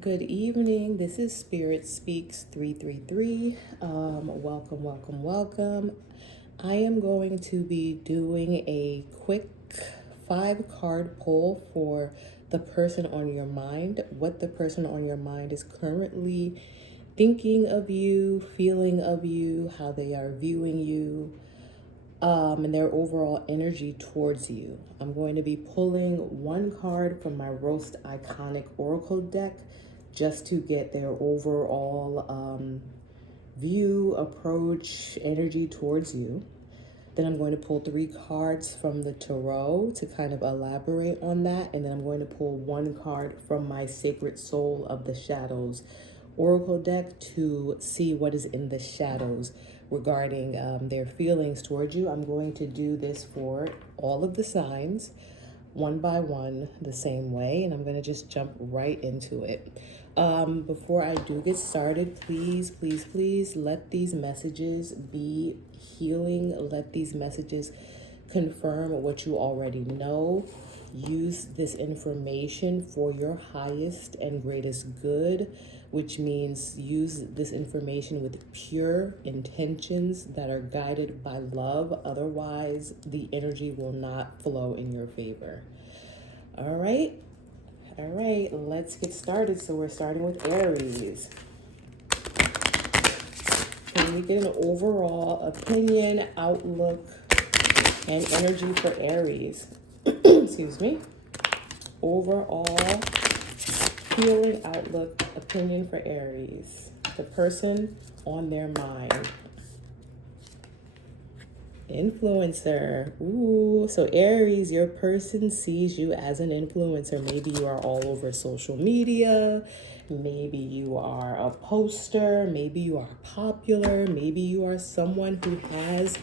Good evening. This is Spirit Speaks 333. Welcome, welcome, welcome. I am going to be doing a quick 5-card pull for the person on your mind, what the person on your mind is currently thinking of you, feeling of you, how they are viewing you, and their overall energy towards you. I'm going to be pulling one card from my Roast Iconic Oracle deck just to get their overall view, approach, energy towards you. Then I'm going to pull 3 cards from the Tarot to kind of elaborate on that. And then I'm going to pull 1 card from my Sacred Soul of the Shadows Oracle deck to see what is in the shadows regarding their feelings towards you. I'm going to do this for all of the signs, one by one, the same way, and I'm going to just jump right into it. Before I do get started, please, please, please let these messages be healing. Let these messages confirm what you already know. Use this information for your highest and greatest good, which means use this information with pure intentions that are guided by love. Otherwise, the energy will not flow in your favor. All right, let's get started. So we're starting with Aries. Can we get an overall opinion, outlook, and energy for Aries? Excuse me. Overall feeling, outlook, opinion for Aries. The person on their mind. Influencer. Ooh, so Aries, your person sees you as an influencer. Maybe you are all over social media. Maybe you are a poster. Maybe you are popular. Maybe you are someone who has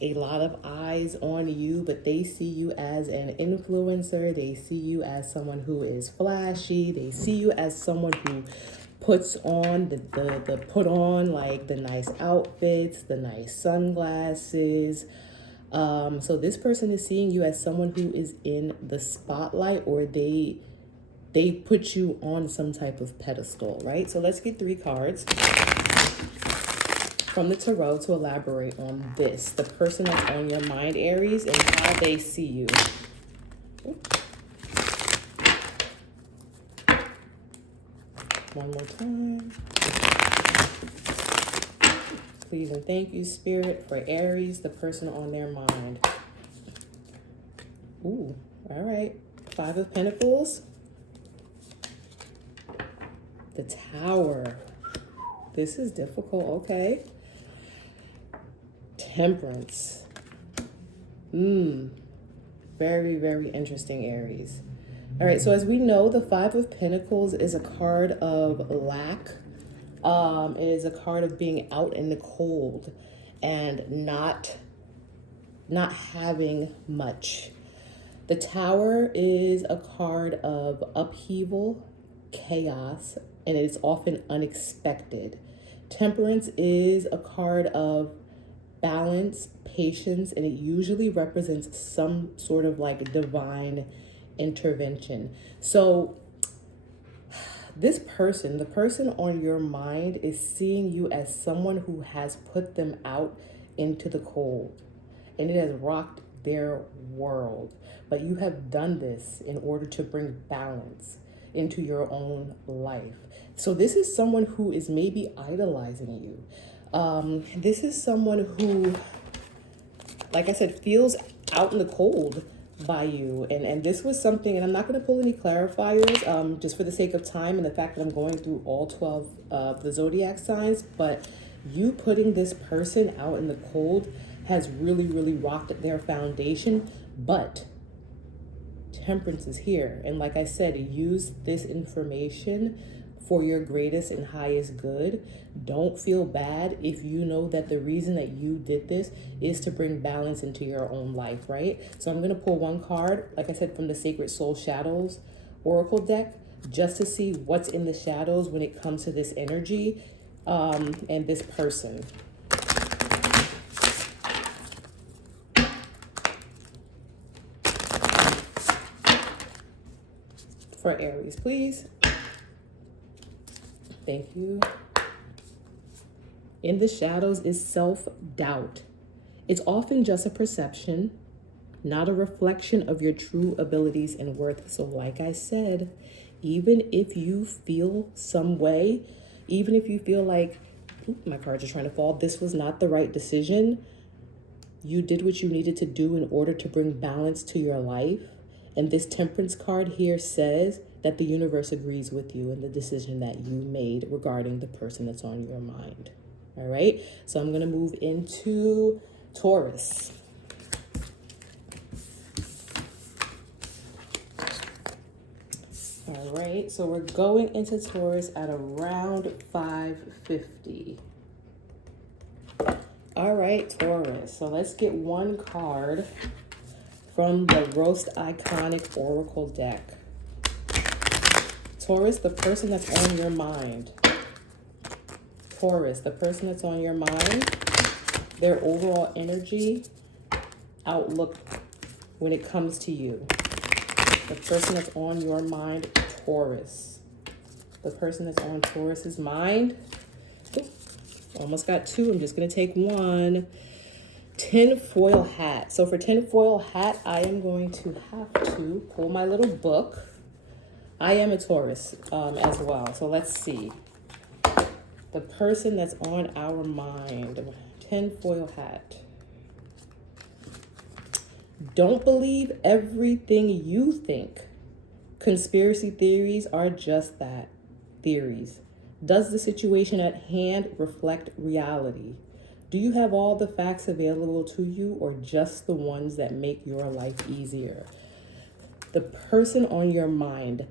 a lot of eyes on you, but they see you as an influencer. They see you as someone who is flashy. They see you as someone who puts on the put on, like the nice outfits, the nice sunglasses. So this person is seeing you as someone who is in the spotlight, or they put you on some type of pedestal, right? So let's get 3 cards from the Tarot to elaborate on this, the person that's on your mind, Aries, and how they see you. One more time. Please and thank you, Spirit, for Aries, the person on their mind. Ooh, all right. 5 of Pentacles. The Tower. This is difficult, okay. Temperance. Very, very interesting, Aries. All right, so as we know, the 5 of Pentacles is a card of lack. It is a card of being out in the cold and not having much. The Tower is a card of upheaval, chaos, and it is often unexpected. Temperance is a card of balance, patience, and it usually represents some sort of like divine intervention. So this person, the person on your mind, is seeing you as someone who has put them out into the cold, and it has rocked their world. But you have done this in order to bring balance into your own life. So this is someone who is maybe idolizing you. This is someone who, like I said, feels out in the cold by you. And this was something, and I'm not going to pull any clarifiers just for the sake of time and the fact that I'm going through all 12 of the zodiac signs, but you putting this person out in the cold has really, really rocked their foundation. But Temperance is here. And like I said, use this information for your greatest and highest good. Don't feel bad if you know that the reason that you did this is to bring balance into your own life, right? So I'm going to pull 1 card, like I said, from the Sacred Soul Shadows Oracle deck, just to see what's in the shadows when it comes to this energy and this person. For Aries, please. Thank you. In the shadows is self-doubt. It's often just a perception, not a reflection of your true abilities and worth. So like I said, even if you feel some way, even if you feel like, my cards are trying to fall, this was not the right decision, you did what you needed to do in order to bring balance to your life. And this Temperance card here says that the universe agrees with you in the decision that you made regarding the person that's on your mind. All right, so I'm going to move into Taurus. All right, so we're going into Taurus at around 550. All right, Taurus. So let's get one card from the Roast Iconic Oracle deck. Taurus, the person that's on your mind. Taurus, the person that's on your mind, their overall energy, outlook when it comes to you. The person that's on your mind, Taurus. The person that's on Taurus's mind. Almost got two. I'm just going to take one. Tinfoil hat. So for tinfoil hat, I am going to have to pull my little book. I am a Taurus as well. So let's see. The person that's on our mind. Tinfoil hat. Don't believe everything you think. Conspiracy theories are just that, theories. Does the situation at hand reflect reality? Do you have all the facts available to you or just the ones that make your life easier? The person on your mind.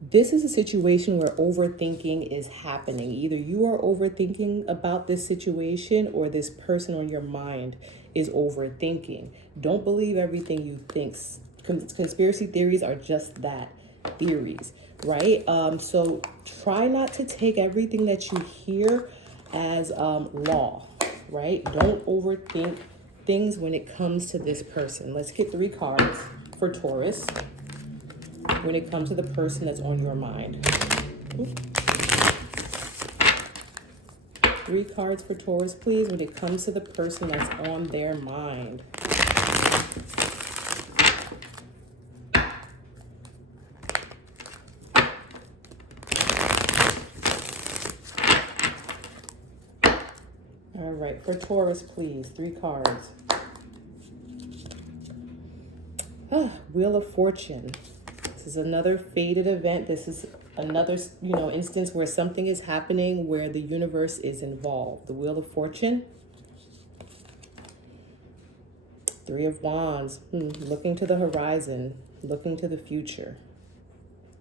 This is a situation where overthinking is happening. Either you are overthinking about this situation or this person on your mind is overthinking. Don't believe everything you think. Conspiracy theories are just that, theories, right? So try not to take everything that you hear as law, right? Don't overthink things when it comes to this person. Let's get 3 cards for Taurus when it comes to the person that's on your mind. 3 cards for Taurus, please, when it comes to the person that's on their mind. All right, for Taurus, please, 3 cards. Wheel of Fortune. This is another fated event. This is another, instance where something is happening where the universe is involved. The Wheel of Fortune. 3 of Wands. Looking to the horizon, looking to the future.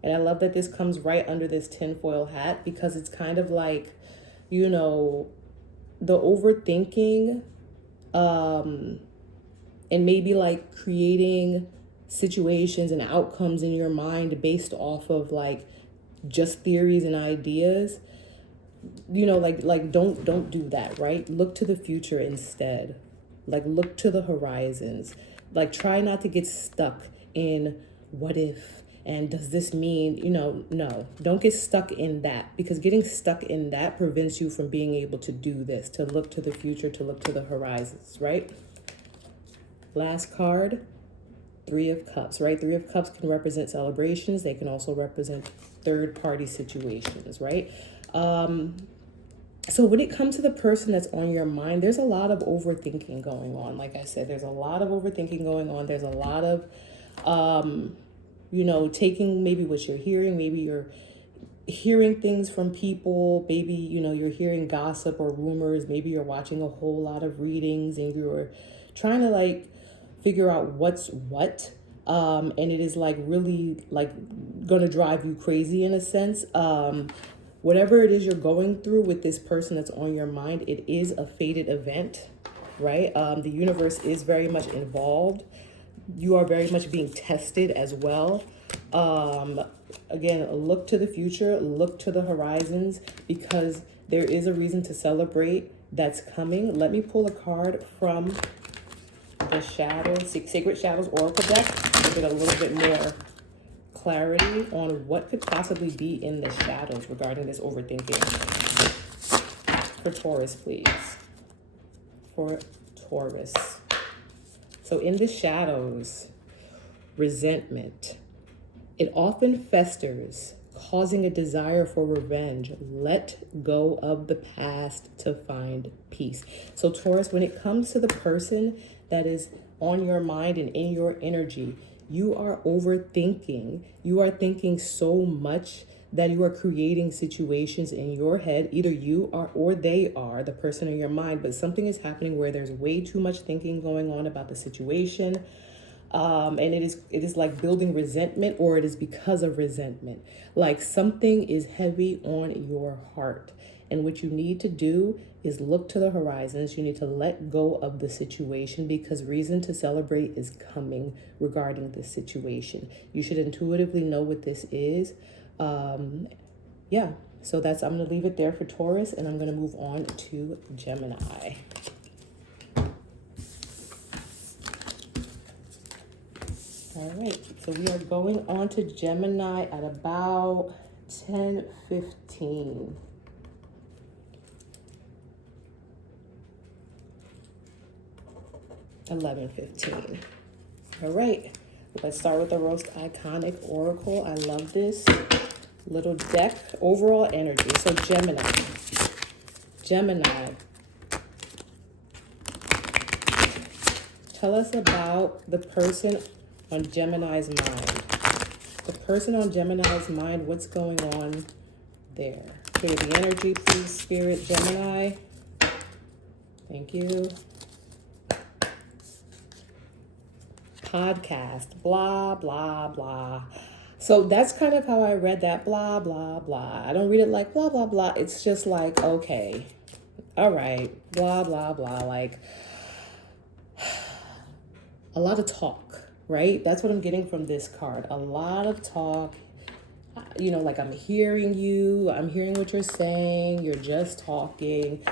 And I love that this comes right under this tinfoil hat because it's kind of like, the overthinking and maybe like creating situations and outcomes in your mind based off of like just theories and ideas, don't do that, right? Look to the future instead. Like look to the horizons. Like try not to get stuck in what if and does this mean, no, don't get stuck in that, because getting stuck in that prevents you from being able to do this, to look to the future, to look to the horizons, right? Last card, 3 of Cups, right? 3 of Cups can represent celebrations. They can also represent third-party situations, right? So when it comes to the person that's on your mind, there's a lot of overthinking going on. Like I said, there's a lot of overthinking going on. There's a lot of, taking maybe what you're hearing. Maybe you're hearing things from people. Maybe, you're hearing gossip or rumors. Maybe you're watching a whole lot of readings and you're trying to figure out what's what. And it is really going to drive you crazy in a sense. Whatever it is you're going through with this person that's on your mind, it is a fated event, right? The universe is very much involved. You are very much being tested as well. Again, look to the future, look to the horizons, because there is a reason to celebrate that's coming. Let me pull a card from the Sacred Shadows Oracle deck to get a little bit more clarity on what could possibly be in the shadows regarding this overthinking. For Taurus, please. For Taurus. So in the shadows, resentment. It often festers, causing a desire for revenge. Let go of the past to find peace. So Taurus, when it comes to the person that is on your mind and in your energy, you are overthinking. You are thinking so much that you are creating situations in your head. Either you are or they are the person in your mind, but something is happening where there's way too much thinking going on about the situation. And it is like building resentment, or it is because of resentment. Like something is heavy on your heart. And what you need to do is look to the horizons. You need to let go of the situation, because reason to celebrate is coming regarding this situation. You should intuitively know what this is. Yeah, so I'm going to leave it there for Taurus, and I'm going to move on to Gemini. All right, so we are going on to Gemini at about 10:15. $11:15. All right, let's start with the Roast Iconic Oracle. I love this little deck. Overall energy. So Gemini. Tell us about the person on Gemini's mind. The person on Gemini's mind, what's going on there? Clear the energy, please, Spirit. Gemini. Thank you. Podcast, blah, blah, blah. So that's kind of how I read that, blah, blah, blah. I don't read it like blah, blah, blah. It's just like, okay, all right, blah, blah, blah. Like a lot of talk, right? That's what I'm getting from this card. A lot of talk. You know, like I'm hearing you. I'm hearing what you're saying. You're just talking.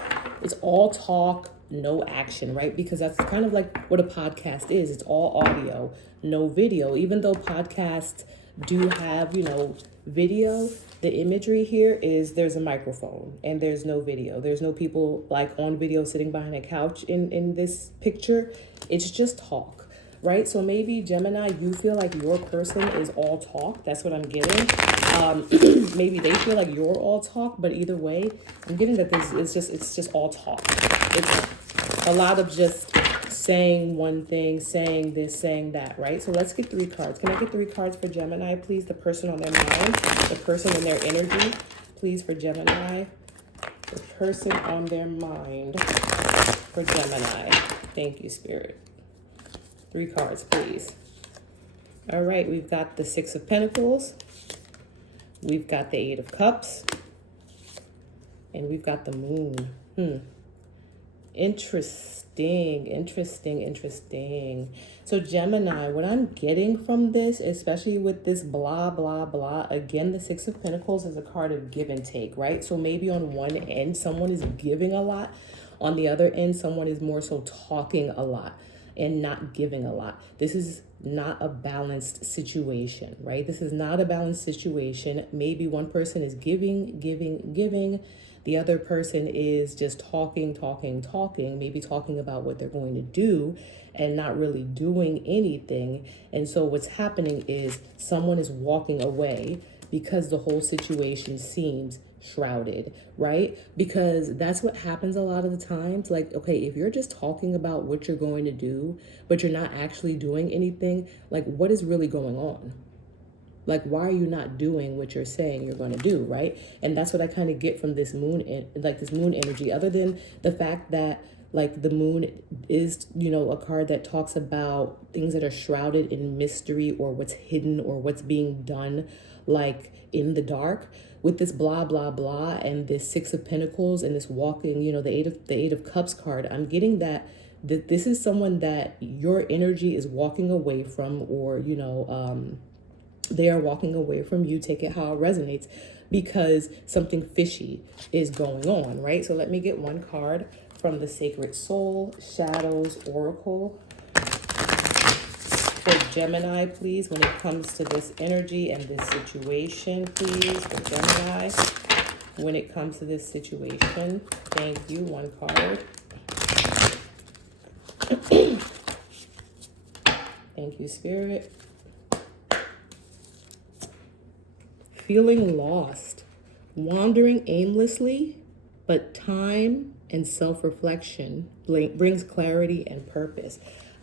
It's all talk, no action, right? Because that's kind of like what a podcast is. It's all audio, no video. Even though podcasts do have, you know, video, the imagery here is there's a microphone and there's no video. There's no people like on video sitting behind a couch in this picture. It's just talk, right? So maybe Gemini, you feel like your person is all talk. That's what I'm getting. Maybe they feel like you're all talk, but either way, I'm getting that it's just all talk. It's a lot of just saying one thing, saying this, saying that, right? So let's get 3 cards. Can I get 3 cards for Gemini, please? The person on their mind, the person in their energy, please, for Gemini. The person on their mind for Gemini. Thank you, Spirit. 3 cards, please. All right, we've got the 6 of Pentacles. We've got the 8 of Cups. And we've got the Moon. Interesting. So Gemini, what I'm getting from this, especially with this blah, blah, blah, again, the 6 of Pentacles is a card of give and take, right? So maybe on one end, someone is giving a lot. On the other end, someone is more so talking a lot and not giving a lot. This is not a balanced situation, right? This is not a balanced situation. Maybe one person is giving. The other person is just talking, maybe talking about what they're going to do and not really doing anything. And so what's happening is someone is walking away because the whole situation seems shrouded, right? Because that's what happens a lot of the times. Like, okay, if you're just talking about what you're going to do, but you're not actually doing anything, like what is really going on? Like, why are you not doing what you're saying you're going to do, right? And that's what I kind of get from this moon, this moon energy, other than the fact that like the moon is, you know, a card that talks about things that are shrouded in mystery or what's hidden or what's being done like in the dark. With this blah, blah, blah and this 6 of Pentacles and this walking, you know, the eight of Cups card, I'm getting that this is someone that your energy is walking away from, or, you know, they are walking away from you. Take it how it resonates, because something fishy is going on, right? So let me get one card from the Sacred Soul Shadows Oracle for Gemini, please, when it comes to this energy and this situation, please, for Gemini, when it comes to this situation. Thank you. One card. Thank you, Spirit. Feeling lost, wandering aimlessly, but time and self-reflection brings clarity and purpose.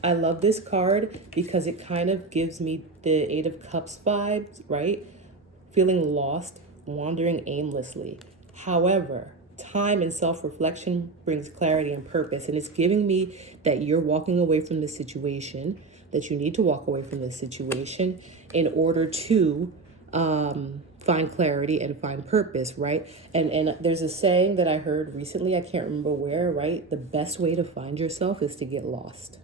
I love this card because it kind of gives me the Eight of Cups vibes, right? Feeling lost, wandering aimlessly. However, time and self-reflection brings clarity and purpose. And it's giving me that you're walking away from this situation, that you need to walk away from this situation in order to find clarity and find purpose, right? And there's a saying that I heard recently, I can't remember where, right? The best way to find yourself is to get lost,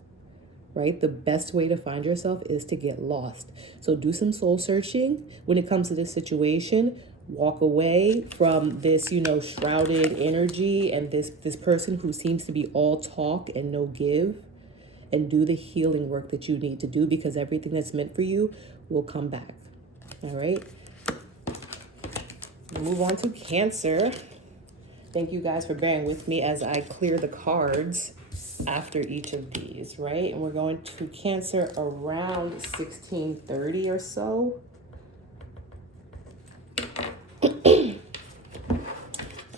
right? The best way to find yourself is to get lost. So do some soul searching when it comes to this situation. Walk away from this, you know, shrouded energy and this person who seems to be all talk and no give, and do the healing work that you need to do, because everything that's meant for you will come back. All right. Move on to Cancer. Thank you guys for bearing with me as I clear the cards after each of these, right? And we're going to Cancer around 1630 or so.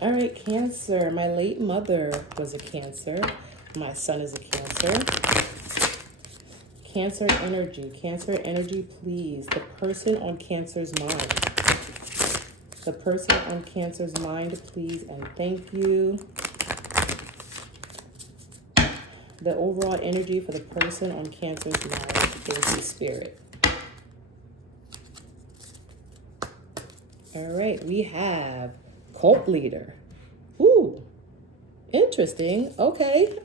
All right, Cancer. My late mother was a Cancer. My son is a Cancer. Cancer energy, please. The person on Cancer's mind. The person on Cancer's mind, please, and thank you. The overall energy for the person on Cancer's mind. Thank you, Spirit. All right, we have cult leader. Ooh, interesting. Okay.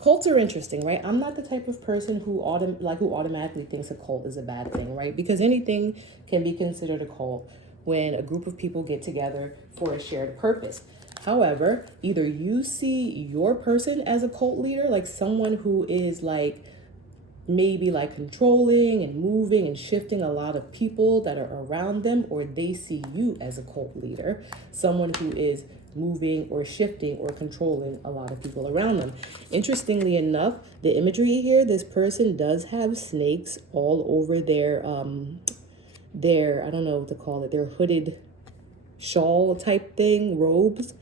Cults are interesting, right? I'm not the type of person who automatically thinks a cult is a bad thing, right? Because anything can be considered a cult when a group of people get together for a shared purpose. However, either you see your person as a cult leader, like someone who is like maybe like controlling and moving and shifting a lot of people that are around them, or they see you as a cult leader, someone who is moving or shifting or controlling a lot of people around them. Interestingly enough, the imagery here, this person does have snakes all over their I don't know what to call it, their hooded shawl type thing, robes.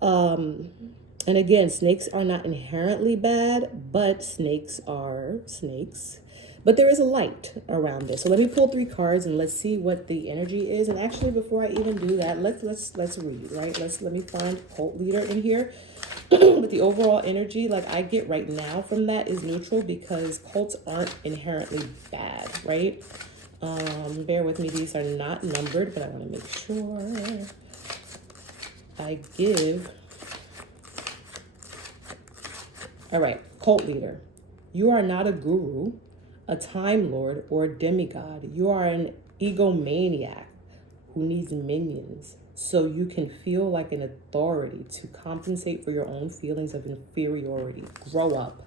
And again, snakes are not inherently bad, but snakes are snakes. But there is a light around this. So let me pull 3 cards and let's see what the energy is. And actually, before I even do that, let's read, right? Let me find cult leader in here. But the overall energy, like I get right now from that, is neutral, because cults aren't inherently bad, right? Bear with me, these are not numbered, but I want to make sure I give. All right, cult leader. You are not a guru, a time lord, or a demigod. You are an egomaniac who needs minions so you can feel like an authority to compensate for your own feelings of inferiority. Grow up.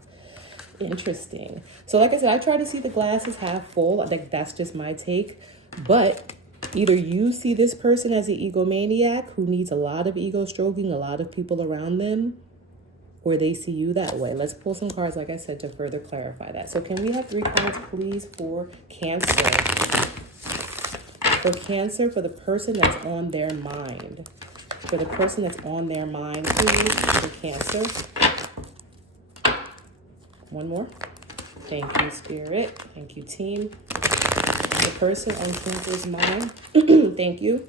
Interesting. So like I said, I try to see the glass as half full. I think that's just my take. But either you see this person as an egomaniac who needs a lot of ego stroking, a lot of people around them, or they see you that way. Let's pull some cards, like I said, to further clarify that. So can we have 3 cards, please, for Cancer? For Cancer, for the person that's on their mind. For the person that's on their mind, please, for Cancer. One more. Thank you, Spirit. Thank you, team. The person on Cancer's mind. Thank you.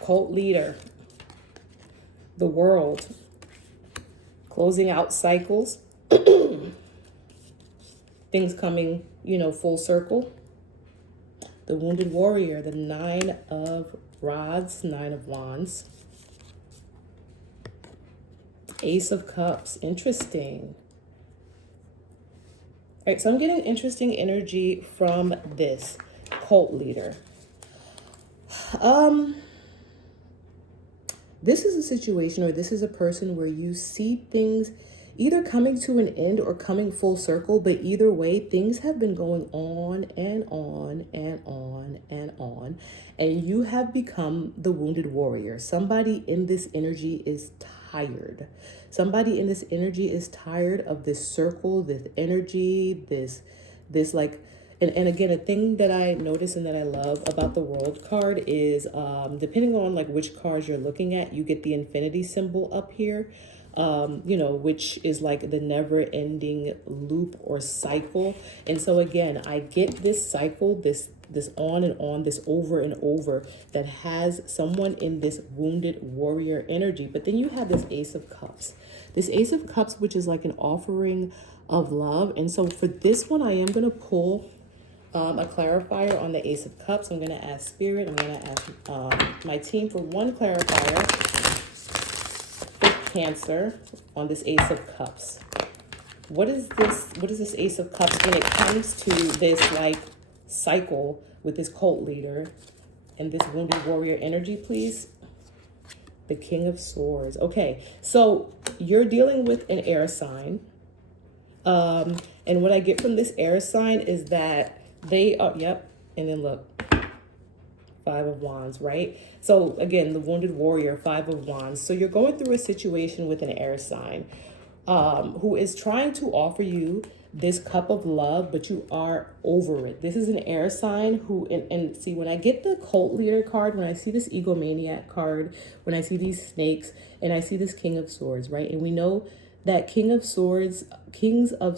Cult leader. The world. Closing out cycles. Things coming, full circle. The wounded warrior. The 9 of rods, 9 of wands. Ace of cups. Interesting. All right, so I'm getting interesting energy from this cult leader. This is a situation, or this is a person where you see things either coming to an end or coming full circle, but either way, things have been going on and on and on and on, and you have become the wounded warrior. Somebody in this energy is tired. Somebody in this energy is tired of this circle, this energy, this like, and again, a thing that I notice and that I love about the World card is depending on like which cards you're looking at, you get the infinity symbol up here, you know, which is like the never ending loop or cycle. And so again, I get this cycle, this on and on, this over and over, that has someone in this wounded warrior energy. But then you have this Ace of Cups. This Ace of Cups, which is like an offering of love. And so for this one, I am going to pull a clarifier on the Ace of Cups. I'm going to ask Spirit. I'm going to ask my team for one clarifier for Cancer on this Ace of Cups. What is this Ace of Cups when it comes to this like cycle with this cult leader and this wounded warrior energy, please? The King of Swords. Okay, so you're dealing with an air sign. And what I get from this air sign is that they are, yep, and then look, Five of Wands, right? So again, the wounded warrior, Five of Wands. So you're going through a situation with an air sign who is trying to offer you this cup of love, but you are over it. This is an air sign who, and see, when I get the cult leader card, when I see this egomaniac card, when I see these snakes, and I see this King of Swords, right? And we know that Kings of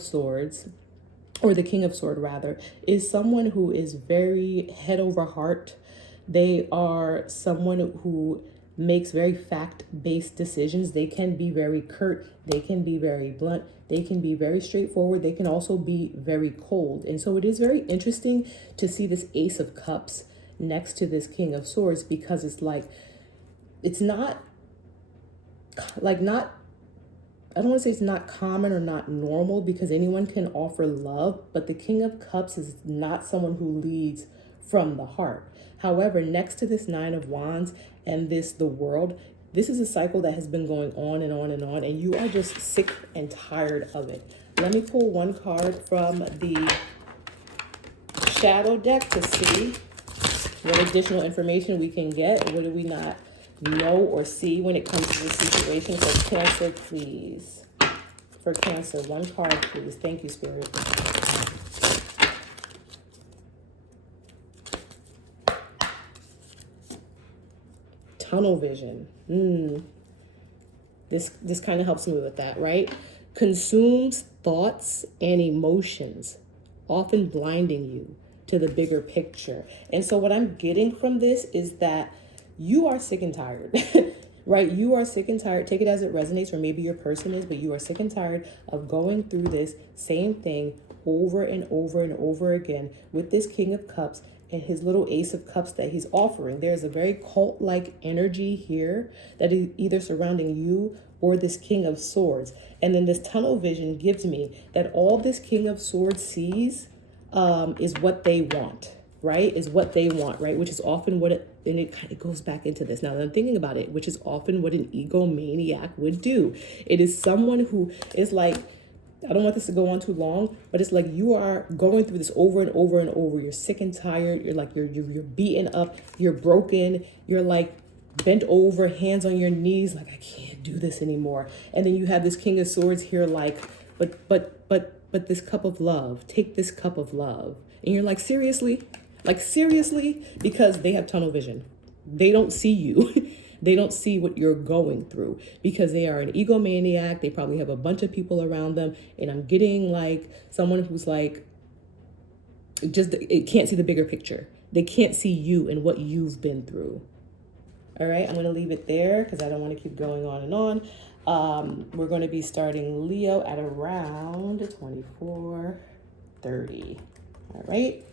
Swords, or the King of Sword rather, is someone who is very head over heart. They are someone who makes very fact-based decisions. They can be very curt. They can be very blunt. They can be very straightforward. They can also be very cold. And so it is very interesting to see this Ace of Cups next to this King of Swords, because it's like, it's not like, not, I don't want to say it's not common or not normal, because anyone can offer love, but the King of Cups is not someone who leads from the heart. However, next to this Nine of Wands and the World, this is a cycle that has been going on and on and on, and you are just sick and tired of it. Let me pull one card from the Shadow deck to see what additional information we can get. What do we not know or see when it comes to this situation? For Cancer, please. For Cancer, one card, please. Thank you, Spirit. Tunnel vision. This kind of helps me with that, right? Consumes thoughts and emotions, often blinding you to the bigger picture. And so what I'm getting from this is that you are sick and tired, right? You are sick and tired. Take it as it resonates, or maybe your person is, but you are sick and tired of going through this same thing over and over and over again with this King of Cups and his little Ace of Cups that he's offering. There's a very cult-like energy here that is either surrounding you or this King of Swords. And then this tunnel vision gives me that all this King of Swords sees is what they want, right? Is what they want, right? Which is often what it goes back into this. Now that I'm thinking about it, which is often what an egomaniac would do. It is someone who is like, I don't want this to go on too long, but it's like you are going through this over and over and over. You're sick and tired. You're like, you're beaten up. You're broken. You're like bent over, hands on your knees, like, I can't do this anymore. And then you have this King of Swords here, like, but this cup of love, take this cup of love. And you're like, seriously? Like, seriously? Because they have tunnel vision. They don't see you. They don't see what you're going through because they are an egomaniac. They probably have a bunch of people around them. And I'm getting like someone who's like, it can't see the bigger picture. They can't see you and what you've been through. All right, I'm going to leave it there because I don't want to keep going on and on. We're going to be starting Leo at around 24:30. All right.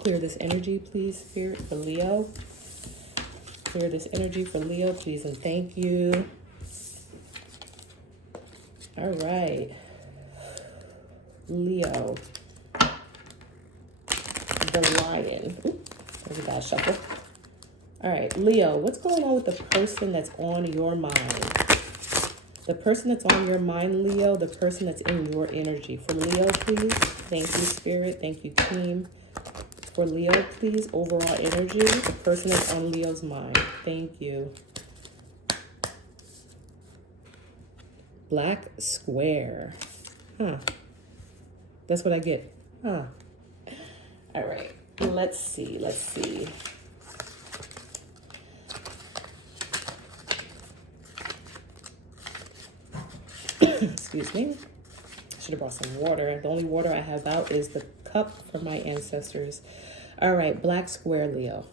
Clear this energy, please, Spirit, for Leo. Clear this energy for Leo, please, and thank you. All right. Leo. The Lion. Ooh, there's a bad shuffle. All right, Leo, what's going on with the person that's on your mind? The person that's on your mind, Leo, the person that's in your energy. For Leo, please. Thank you, Spirit. Thank you, team. For Leo, please, overall energy. The person that's on Leo's mind. Thank you. Black square. Huh. That's what I get. Huh. All right. Let's see. Let's see. Excuse me. Should have brought some water. The only water I have out is the cup from my ancestors. All right, black square, Leo.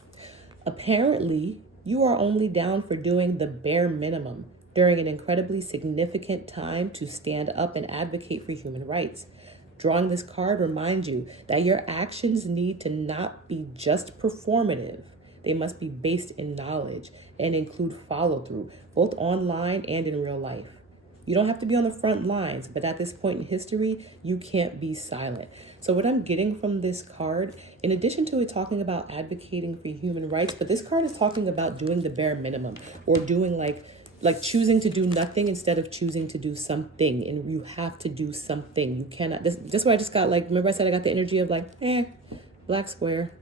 Apparently, you are only down for doing the bare minimum during an incredibly significant time to stand up and advocate for human rights. Drawing this card reminds you that your actions need to not be just performative. They must be based in knowledge and include follow through, both online and in real life. You don't have to be on the front lines, but at this point in history, you can't be silent. So what I'm getting from this card, in addition to it talking about advocating for human rights, but this card is talking about doing the bare minimum, or doing like choosing to do nothing instead of choosing to do something. And you have to do something. You cannot, that's why I just got like, remember I said I got the energy of like, black square,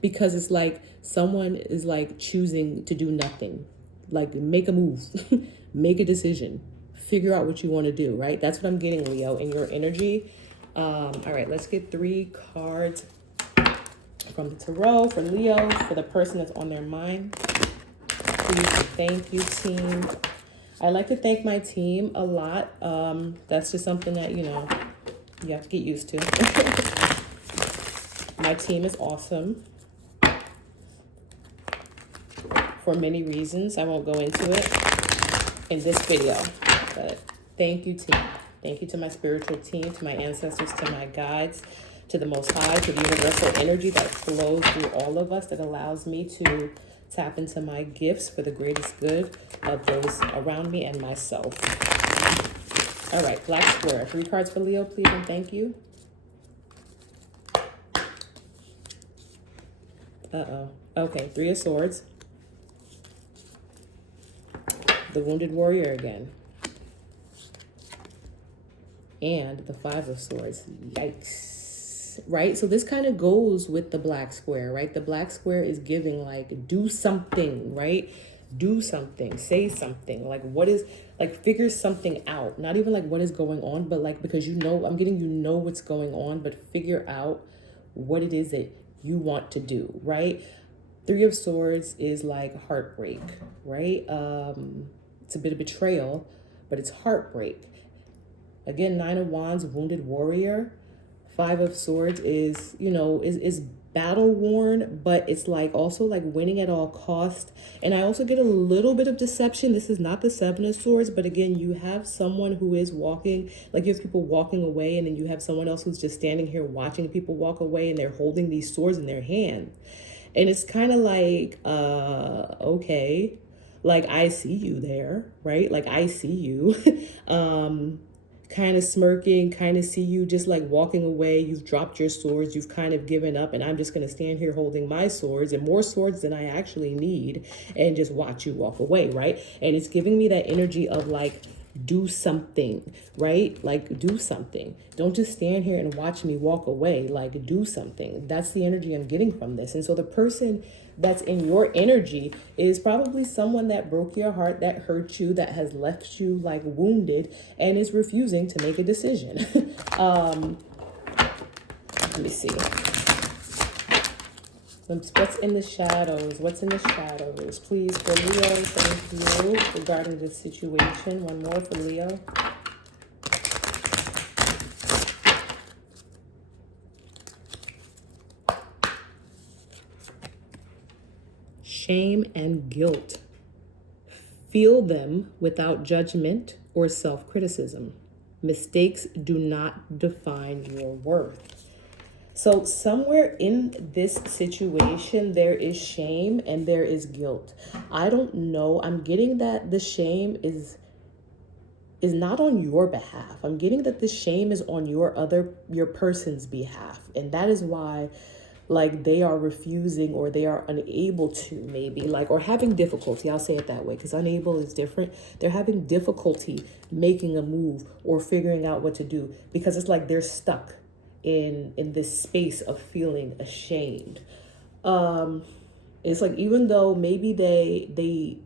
because it's like someone is like choosing to do nothing. Like make a move, make a decision, figure out what you want to do, right? That's what I'm getting, Leo, in your energy. All right, let's get 3 cards from the Tarot for Leo, for the person that's on their mind. Please, thank you, team. I like to thank my team a lot. That's just something that, you know, you have to get used to. My team is awesome for many reasons. I won't go into it in this video, but thank you, team. Thank you to my spiritual team, to my ancestors, to my guides, to the Most High, to the universal energy that flows through all of us, that allows me to tap into my gifts for the greatest good of those around me and myself. All right, black square. 3 cards for Leo, please, and thank you. Okay, 3 of Swords. The Wounded Warrior again. And the 5 of Swords. Yikes. Right? So this kind of goes with the black square, right? The black square is giving like, do something, right? Do something, say something. Like what is, like figure something out. Not even like what is going on, but like, because you know, I'm getting, you know what's going on, but figure out what it is that you want to do, right? 3 of Swords is like heartbreak, right? It's a bit of betrayal, but it's heartbreak. Again, 9 of Wands, Wounded Warrior. 5 of Swords is, you know, is battle worn, but it's like also like winning at all cost. And I also get a little bit of deception. This is not the 7 of Swords, but again, you have someone who is walking, like you have people walking away, and then you have someone else who's just standing here watching people walk away, and they're holding these swords in their hand. And it's kind of like, okay, like I see you there, right? Like I see you. Kind of smirking, kind of see you just like walking away. You've dropped your swords, you've kind of given up, and I'm just going to stand here holding my swords, and more swords than I actually need, and just watch you walk away, right? And it's giving me that energy of like, do something, right? Like do something. Don't just stand here and watch me walk away. Like do something. That's the energy I'm getting from this. And so the person that's in your energy is probably someone that broke your heart, that hurt you, that has left you like wounded, and is refusing to make a decision. Let me see. What's in the shadows? What's in the shadows? Please, for Leo, thank you, regarding this situation. One more for Leo. Shame and guilt. Feel them without judgment or self-criticism. Mistakes do not define your worth. So somewhere in this situation, there is shame and there is guilt. I don't know. I'm getting that the shame is not on your behalf. I'm getting that the shame is on your person's behalf. And that is why like they are refusing or they are unable to, maybe, like, or having difficulty. I'll say it that way, because unable is different. They're having difficulty making a move or figuring out what to do, because it's like they're stuck in this space of feeling ashamed. It's like, even though maybe they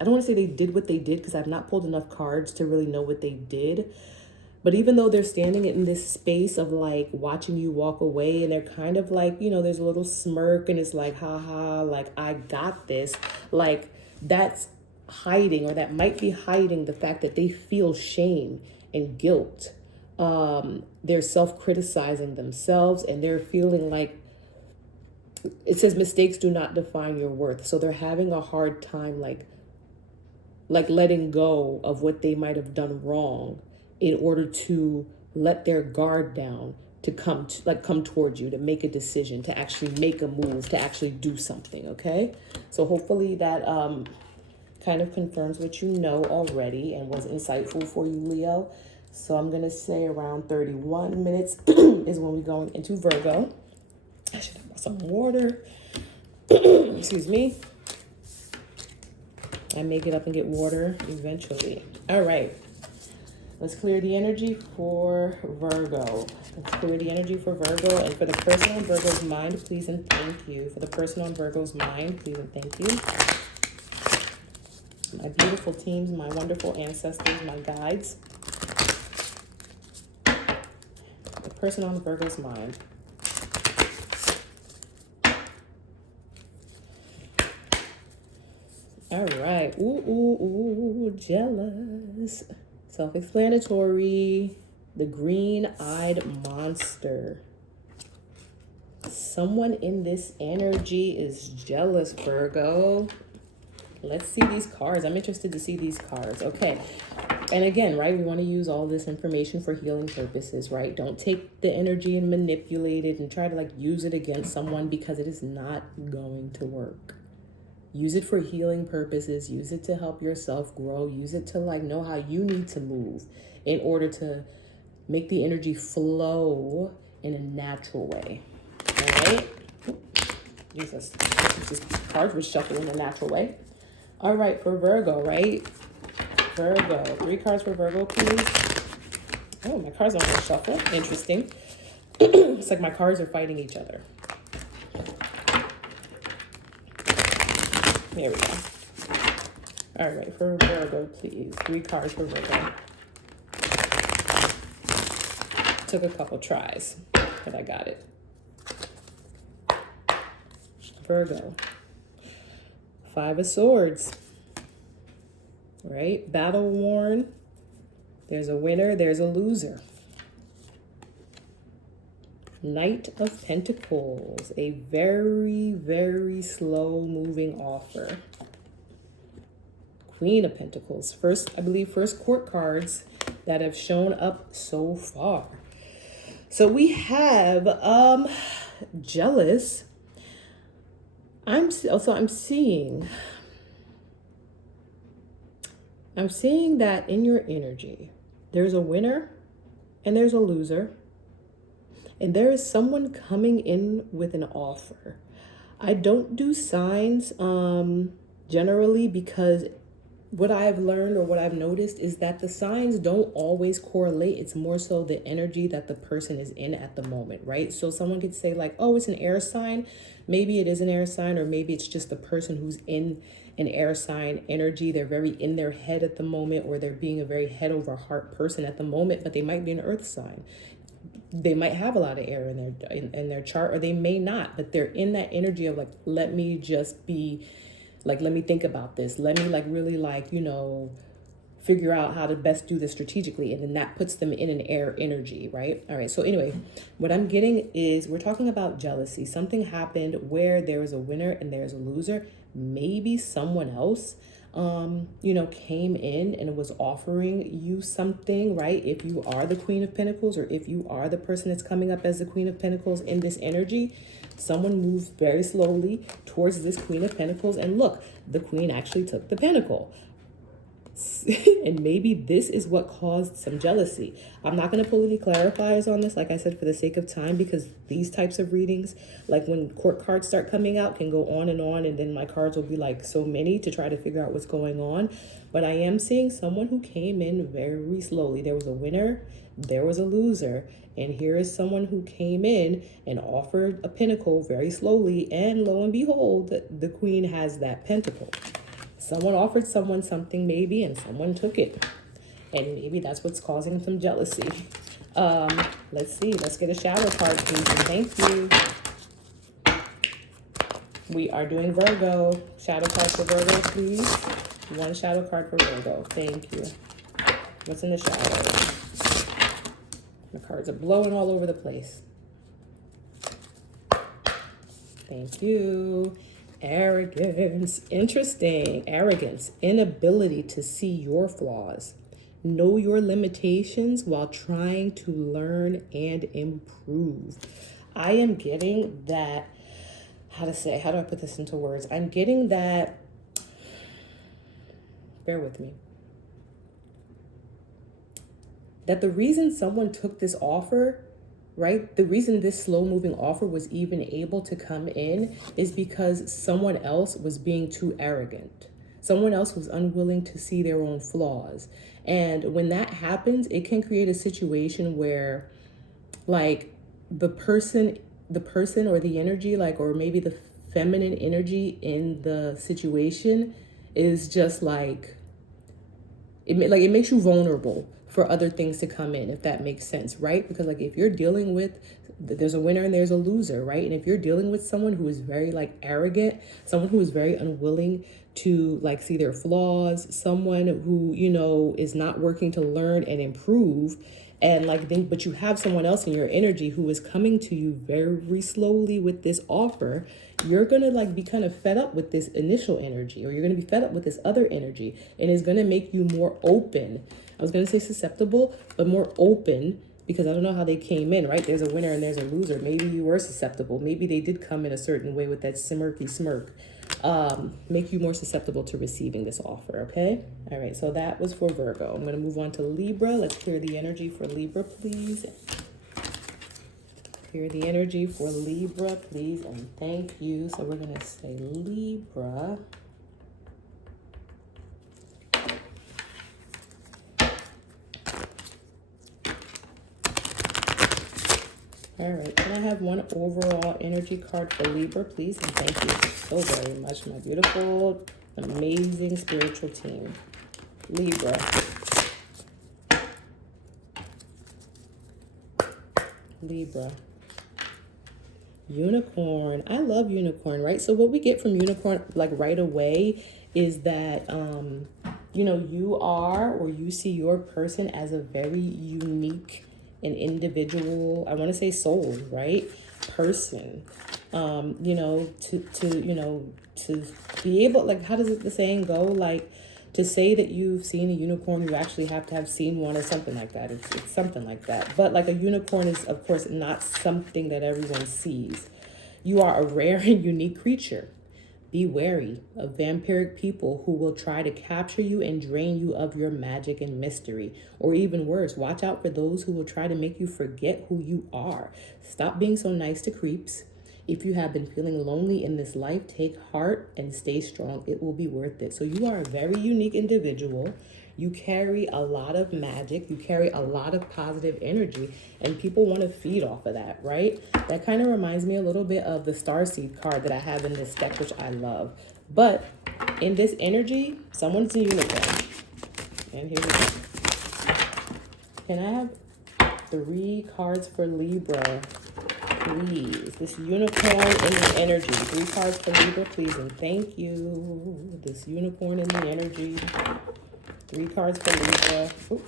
I don't want to say they did what they did, because I've not pulled enough cards to really know what they did. But even though they're standing in this space of like watching you walk away, and they're kind of like, you know, there's a little smirk and it's like, haha, like, I got this. Like, that's hiding, or that might be hiding the fact that they feel shame and guilt. They're self-criticizing themselves, and they're feeling like, it says mistakes do not define your worth. So they're having a hard time, like letting go of what they might have done wrong, in order to let their guard down, to come towards you, to make a decision, to actually make a move, to actually do something. Okay, so hopefully that kind of confirms what you know already and was insightful for you, Leo. So I'm gonna say around 31 minutes is when we're going into Virgo. I should have some water. Excuse me. I may get up and get water eventually. All right. Let's clear the energy for Virgo. Let's clear the energy for Virgo. And for the person on Virgo's mind, please and thank you. For the person on Virgo's mind, please and thank you. My beautiful teams, my wonderful ancestors, my guides. The person on Virgo's mind. All right. Ooh, jealous. Self-explanatory. The green-eyed monster. Someone in this energy is jealous, Virgo. Let's see these cards. I'm interested to see these cards. Okay. And again, right, we want to use all this information for healing purposes, right? Don't take the energy and manipulate it and try to like use it against someone, because it is not going to work. Use it for healing purposes. Use it to help yourself grow. Use it to like know how you need to move in order to make the energy flow in a natural way. All right. Jesus, these cards were shuffled in a natural way. All right, for Virgo, right? Virgo, 3 cards for Virgo, please. Oh, my cards aren't going to shuffle. Interesting. It's like my cards are fighting each other. There we go. All right, for Virgo, please. 3 cards for Virgo. Took a couple tries, but I got it. Virgo. 5 of Swords. Right? Battle worn. There's a winner, there's a loser. Knight of Pentacles, a very, very slow moving offer. Queen of Pentacles, first court cards that have shown up so far. So we have jealous. I'm seeing that in your energy, there's a winner and there's a loser. And there is someone coming in with an offer. I don't do signs generally, because what I've learned or what I've noticed is that the signs don't always correlate. It's more so the energy that the person is in at the moment, right? So someone could say like, oh, it's an air sign. Maybe it is an air sign, or maybe it's just the person who's in an air sign energy. They're very in their head at the moment, or they're being a very head over heart person at the moment, but they might be an earth sign. They might have a lot of air in their chart, or they may not, but they're in that energy of like, let me just be like, let me think about this. Let me like really like, you know, figure out how to best do this strategically. And then that puts them in an air energy, right? All right. So anyway, what I'm getting is we're talking about jealousy. Something happened where there is a winner and there's a loser. Maybe someone else you know, came in and was offering you something, right? If you are the Queen of Pentacles, or if you are the person that's coming up as the Queen of Pentacles in this energy, someone moves very slowly towards this Queen of Pentacles. And look, the Queen actually took the Pentacle. And maybe this is what caused some jealousy. I'm not going to pull any clarifiers on this, like I said, for the sake of time, because these types of readings, like when court cards start coming out, can go on, and then my cards will be like so many to try to figure out what's going on. But I am seeing someone who came in very slowly. There was a winner, there was a loser, and here is someone who came in and offered a pentacle very slowly, and lo and behold, the queen has that pentacle. Someone offered someone something maybe, and someone took it. And maybe that's what's causing some jealousy. Let's see. Let's get a shadow card, please. And thank you. We are doing Virgo. Shadow card for Virgo, please. One shadow card for Virgo. Thank you. What's in the shadow? The cards are blowing all over the place. Thank you. Arrogance. Interesting. Arrogance. Inability to see your flaws. Know your limitations while trying to learn and improve. I am getting that, how do I put this into words? I'm getting that, bear with me, that the reason someone took this offer, right? The reason this slow moving offer was even able to come in is because someone else was being too arrogant. Someone else was unwilling to see their own flaws. And when that happens, it can create a situation where like the person or the energy, like, or maybe the feminine energy in the situation is just like, it makes you vulnerable for other things to come in, if that makes sense, right? Because like if you're dealing with, there's a winner and there's a loser, right? And if you're dealing with someone who is very like arrogant, someone who is very unwilling to like see their flaws, someone who, you know, is not working to learn and improve, and like then, but you have someone else in your energy who is coming to you very slowly with this offer, you're gonna like be kind of fed up with this initial energy, or you're gonna be fed up with this other energy, and it's gonna make you more open. I was gonna say susceptible, but more open, because I don't know how they came in, right? There's a winner and there's a loser. Maybe you were susceptible. Maybe they did come in a certain way with that smirky smirk. Make you more susceptible to receiving this offer, okay? All right, so that was for Virgo. I'm going to move on to Libra. Let's clear the energy for Libra, please. Clear the energy for Libra, please, and thank you. So we're going to say Libra. All right, can I have one overall energy card for Libra, please? And thank you so very much, my beautiful, amazing spiritual team. Libra. Libra. Unicorn. I love unicorn, right? So what we get from unicorn, like right away, is that, you know, you are, or you see your person as a very unique an individual, I want to say soul, right? Person. You know, to be able, like, how does the saying go? Like, to say that you've seen a unicorn, you actually have to have seen one, or something like that. It's something like that. But like a unicorn is, of course, not something that everyone sees. You are a rare and unique creature. Be wary of vampiric people who will try to capture you and drain you of your magic and mystery. Or even worse, watch out for those who will try to make you forget who you are. Stop being so nice to creeps. If you have been feeling lonely in this life, take heart and stay strong. It will be worth it. So you are a very unique individual. You carry a lot of magic. You carry a lot of positive energy, and people want to feed off of that, right? That kind of reminds me a little bit of the Starseed card that I have in this deck, which I love. But in this energy, someone's a unicorn. And here we go. Can I have 3 cards for Libra, please? This unicorn in the energy. 3 cards for Libra, please, and thank you. This unicorn in the energy. 3 cards for Libra. Ooh.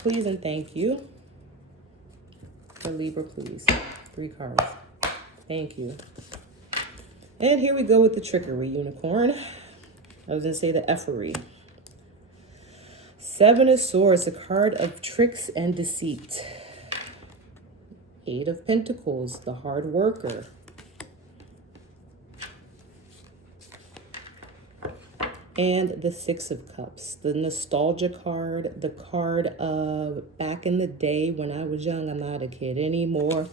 Please and thank you. For Libra, please. 3 cards. Thank you. And here we go with the trickery unicorn. I was going to say the effery. 7 of Swords, a card of tricks and deceit. 8 of Pentacles, the hard worker. and the Six of Cups, the nostalgia card, the card of back in the day when I was young. I'm not a kid anymore.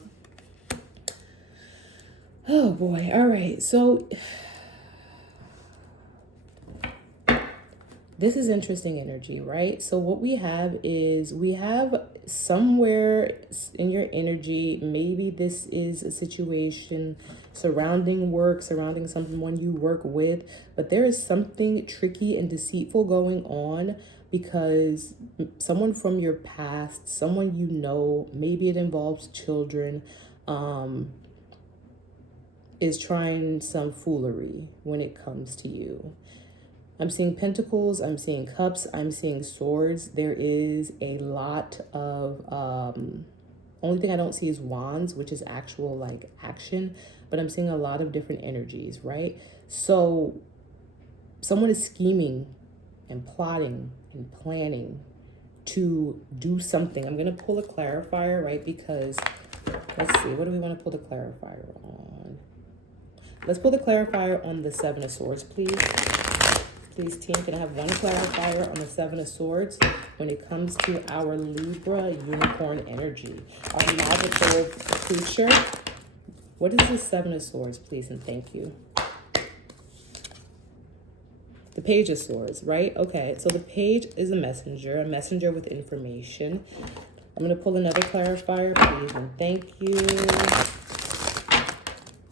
Oh boy. All right. So this is interesting energy, right? So what we have is we have somewhere in your energy, maybe this is a situation surrounding work, surrounding someone you work with, but there is something tricky and deceitful going on because someone from your past, someone you know, maybe it involves children, is trying some foolery when it comes to you. I'm seeing pentacles, I'm seeing cups, I'm seeing swords. There is a lot of, only thing I don't see is wands, which is actual like action, but I'm seeing a lot of different energies, right? So someone is scheming and plotting and planning to do something. I'm going to pull a clarifier, right? Because let's see, what do we want to pull the clarifier on? Let's pull the clarifier on the Seven of Swords, please. Please, team, can I have one clarifier on the Seven of Swords when it comes to our Libra unicorn energy? Our magical creature. What is the Seven of Swords, please, and thank you. The Page of Swords, right? Okay, so the page is a messenger with information. I'm going to pull another clarifier, please, and thank you.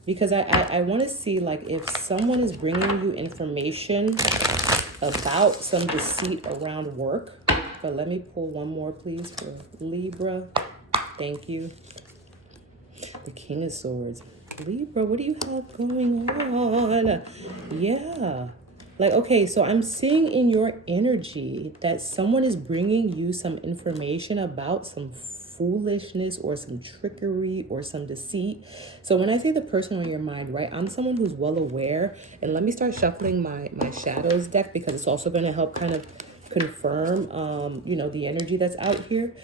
Because I want to see, like, if someone is bringing you information about some deceit around work. But let me pull one more, please, for Libra. Thank you. The King of Swords. Libra, what do you have going on? Yeah. Like, okay, so I'm seeing in your energy that someone is bringing you some information about some foolishness or some trickery or some deceit. So when I say the person on your mind, right, I'm someone who's well aware. And let me start shuffling my shadows deck because it's also going to help kind of confirm, you know, the energy that's out here.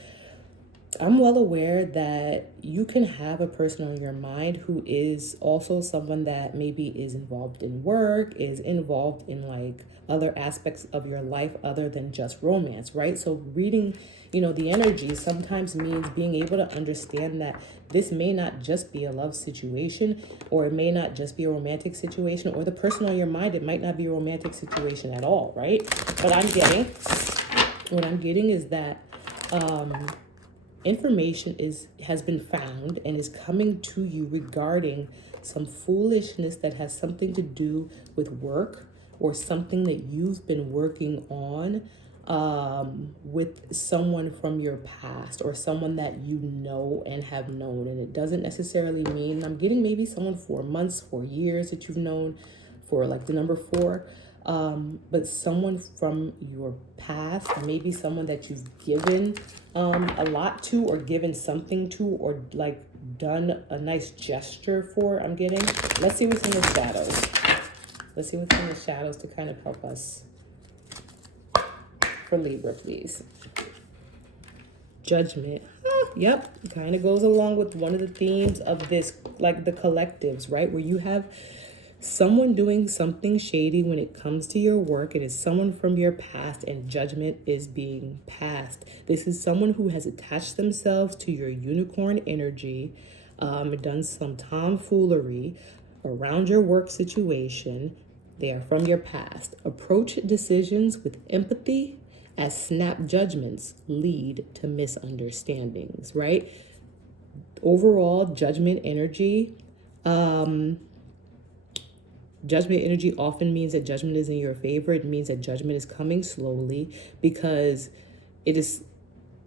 I'm well aware that you can have a person on your mind who is also someone that maybe is involved in work, is involved in like other aspects of your life other than just romance, right? So reading, you know, the energy sometimes means being able to understand that this may not just be a love situation, or it may not just be a romantic situation, or the person on your mind, it might not be a romantic situation at all, right? But what I'm getting is that, information has been found and is coming to you regarding some foolishness that has something to do with work or something that you've been working on with someone from your past or someone that you know and have known. And it doesn't necessarily mean, I'm getting maybe someone for months, for years that you've known, for like the number 4. But someone from your past, maybe someone that you've given a lot to, or given something to, or like done a nice gesture for, I'm getting. Let's see what's in the shadows. Let's see what's in the shadows to kind of help us. For Libra, please. Judgment. Yep, kind of goes along with one of the themes of this, like the collectives, right? Where you have someone doing something shady when it comes to your work. It is someone from your past, and judgment is being passed. This is someone who has attached themselves to your unicorn energy, done some tomfoolery around your work situation. They are from your past. Approach decisions with empathy, as snap judgments lead to misunderstandings, right? Overall, judgment energy, judgment energy often means that judgment is in your favor. It means that judgment is coming slowly because it is,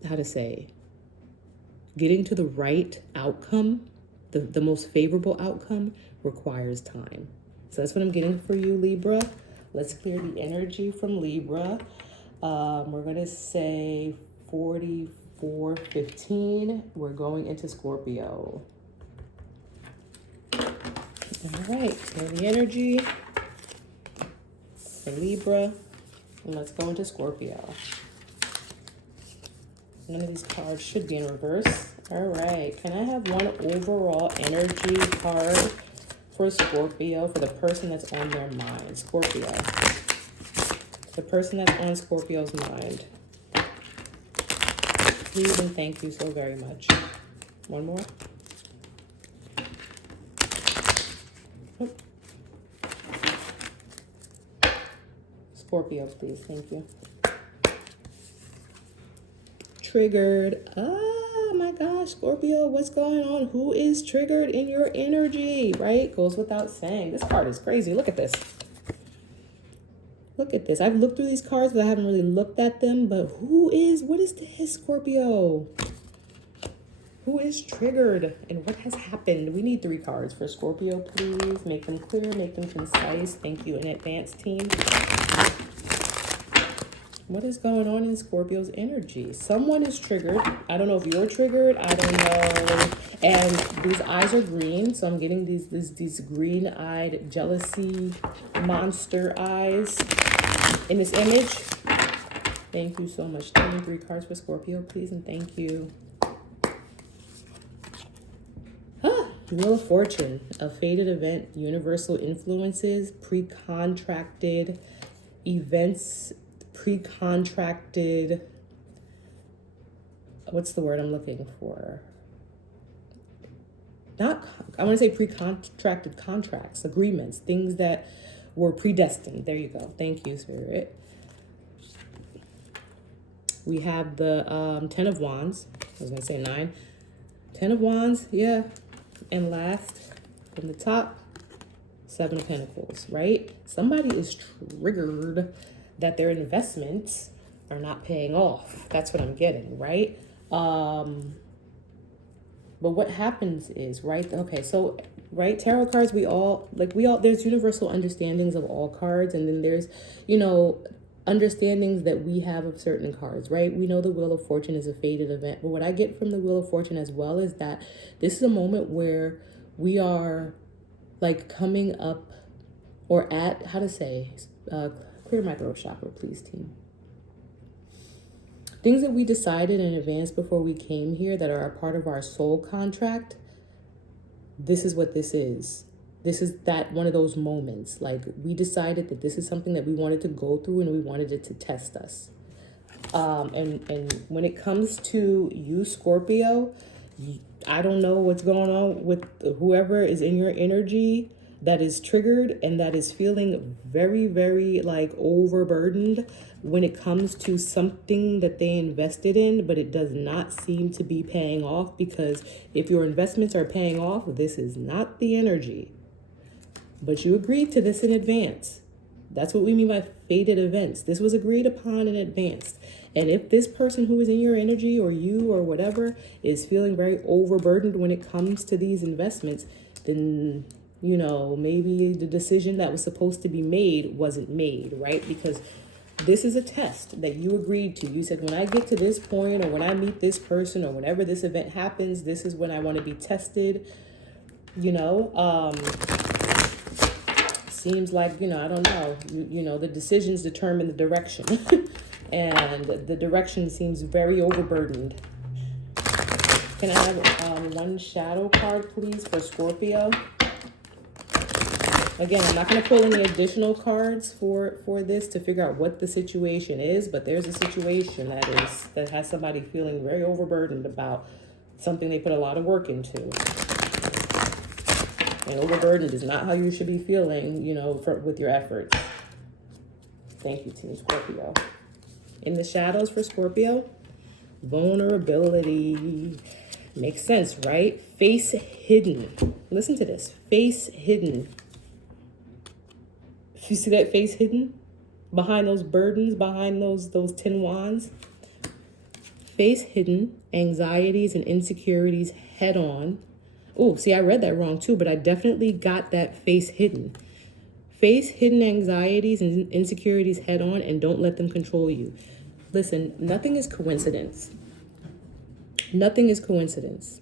how to say, getting to the right outcome, the most favorable outcome requires time. So that's what I'm getting for you, Libra. Let's clear the energy from Libra. We're going to say 44:15. We're going into Scorpio. All right, clear the energy for Libra. And let's go into Scorpio. None of these cards should be in reverse. All right, can I have one overall energy card for Scorpio, for the person that's on their mind? Scorpio. The person that's on Scorpio's mind. Please and thank you so very much. One more. Oh. Scorpio, please. Thank you. Triggered. Oh my gosh, Scorpio, what's going on? Who is triggered in your energy, right? Goes without saying. This card is crazy. Look at this. Look at this. I've looked through these cards, but I haven't really looked at them. But what is this, Scorpio? Who is triggered and what has happened? We need 3 cards for Scorpio, please. Make them clear, make them concise. Thank you in advance, team. What is going on in Scorpio's energy? Someone is triggered. I don't know if you're triggered. I don't know. And these eyes are green. So I'm getting these green-eyed jealousy monster eyes in this image. Thank you so much. 3 cards for Scorpio, please. And thank you. Wheel of Fortune, a fated event, universal influences, pre-contracted events, pre-contracted, what's the word I'm looking for? I want to say pre-contracted contracts, agreements, things that were predestined. There you go. Thank you, Spirit. We have the 10 of Wands. I was going to say 9. 10 of Wands, yeah. And last, from the top, 7 of Pentacles, right? Somebody is triggered that their investments are not paying off. That's what I'm getting, right? But what happens is, right? Okay, so, right, tarot cards, there's universal understandings of all cards. And then there's, understandings that we have of certain cards, right? We know the Wheel of Fortune is a fated event, but what I get from the Wheel of Fortune as well is that this is a moment where we are like coming up or at, clear my throat chakra, please, team. Things that we decided in advance before we came here that are a part of our soul contract. This is what this is. This is that one of those moments. Like, we decided that this is something that we wanted to go through and we wanted it to test us. And when it comes to you, Scorpio, I don't know what's going on with whoever is in your energy that is triggered and that is feeling very, very like overburdened when it comes to something that they invested in, but it does not seem to be paying off, because if your investments are paying off, this is not the energy. But you agreed to this in advance. That's what we mean by fated events. This was agreed upon in advance. And if this person who is in your energy, or you or whatever, is feeling very overburdened when it comes to these investments, then, maybe the decision that was supposed to be made wasn't made, right? Because this is a test that you agreed to. You said, when I get to this point, or when I meet this person, or whenever this event happens, this is when I want to be tested. Seems like, I don't know, the decisions determine the direction. And the direction seems very overburdened. Can I have one shadow card, please, for Scorpio? Again, I'm not going to pull any additional cards for this to figure out what the situation is, but there's a situation that has somebody feeling very overburdened about something they put a lot of work into. And overburdened is not how you should be feeling, with your efforts. Thank you, Team Scorpio. In the shadows for Scorpio, vulnerability. Makes sense, right? Face hidden. Listen to this. Face hidden. You see that face hidden? Behind those burdens, behind those 10 wands. Face hidden, anxieties and insecurities head on. Oh, see, I read that wrong too, but I definitely got that face hidden. Face hidden anxieties and insecurities head on, and don't let them control you. Listen, nothing is coincidence. Nothing is coincidence.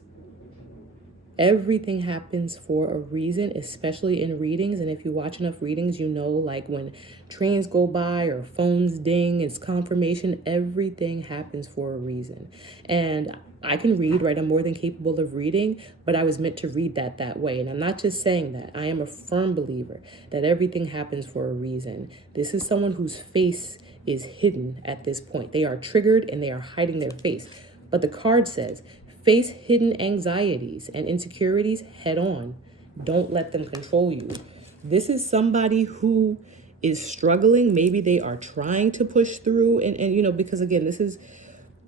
Everything happens for a reason, especially in readings. And if you watch enough readings, like when trains go by or phones ding, it's confirmation. Everything happens for a reason. And I can read, right? I'm more than capable of reading, but I was meant to read that way. And I'm not just saying that. I am a firm believer that everything happens for a reason. This is someone whose face is hidden at this point. They are triggered and they are hiding their face. But the card says, face hidden anxieties and insecurities head on. Don't let them control you. This is somebody who is struggling. Maybe they are trying to push through. And you know, because again, this is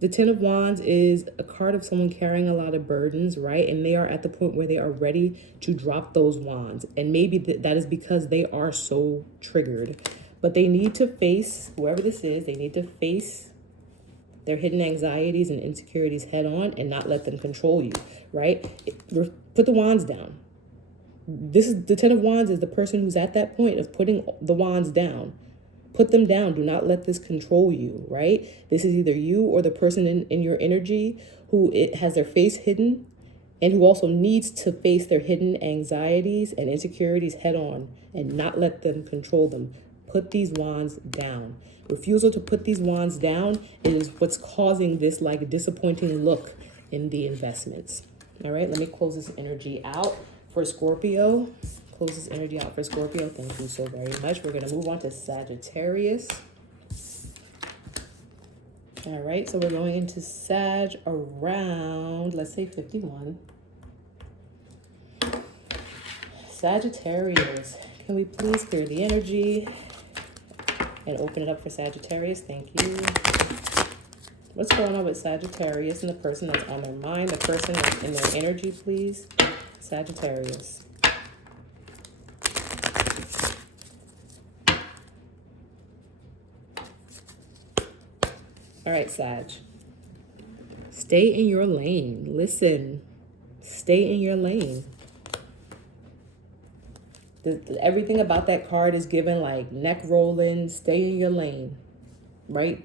the Ten of Wands is a card of someone carrying a lot of burdens, right? And they are at the point where they are ready to drop those wands. And maybe that is because they are so triggered. But they need to face, whoever this is, they need to face their hidden anxieties and insecurities head on and not let them control you, right? Put the wands down. This is the Ten of Wands is the person who's at that point of putting the wands down. Put them down. Do not let this control you, right? This is either you or the person in your energy who has their face hidden and who also needs to face their hidden anxieties and insecurities head on and not let them control them. Put these wands down. Refusal to put these wands down is what's causing this like disappointing look in the investments. All right, let me close this energy out for Scorpio. Close this energy out for Scorpio. Thank you so very much. We're going to move on to Sagittarius. All right, so we're going into Sag around, let's say 51. Sagittarius, can we please clear the energy and open it up for Sagittarius? Thank you. What's going on with Sagittarius and the person that's on their mind, the person that's in their energy, please? Sagittarius. All right, Sag. Stay in your lane. Listen. Stay in your lane. Everything about that card is given like neck rolling. Stay in your lane. Right?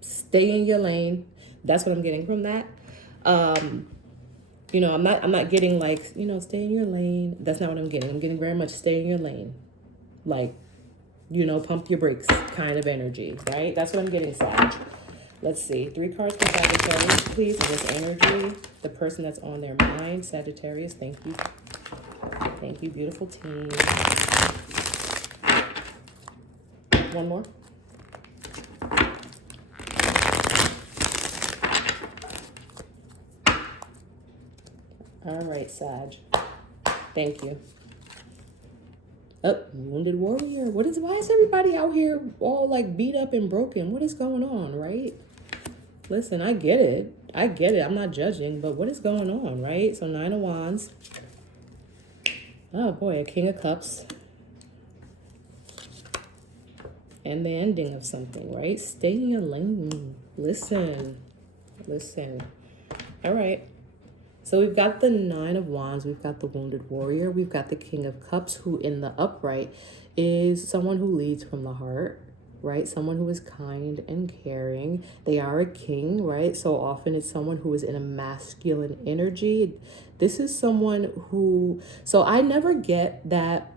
Stay in your lane. That's what I'm getting from that. You know, I'm not getting like, you know, stay in your lane. That's not what I'm getting. I'm getting very much stay in your lane. Like, you know, pump your brakes kind of energy, right? That's what I'm getting, Sag. Let's see. 3 cards for Sagittarius, please. In this energy, the person that's on their mind, Sagittarius. Thank you. Thank you, beautiful team. One more. All right, Sag. Thank you. Wounded warrior. Why is everybody out here all like beat up and broken? What is going on, right? Listen, I get it. I'm not judging, but what is going on, right? So 9 of Wands. Oh boy, a King of Cups. And the ending of something, right? Stay in your lane. Listen. All right. So we've got the 9 of Wands, we've got the Wounded Warrior, we've got the King of Cups, who in the upright is someone who leads from the heart, right? Someone who is kind and caring. They are a king, right? So often it's someone who is in a masculine energy. This is someone who, so I never get that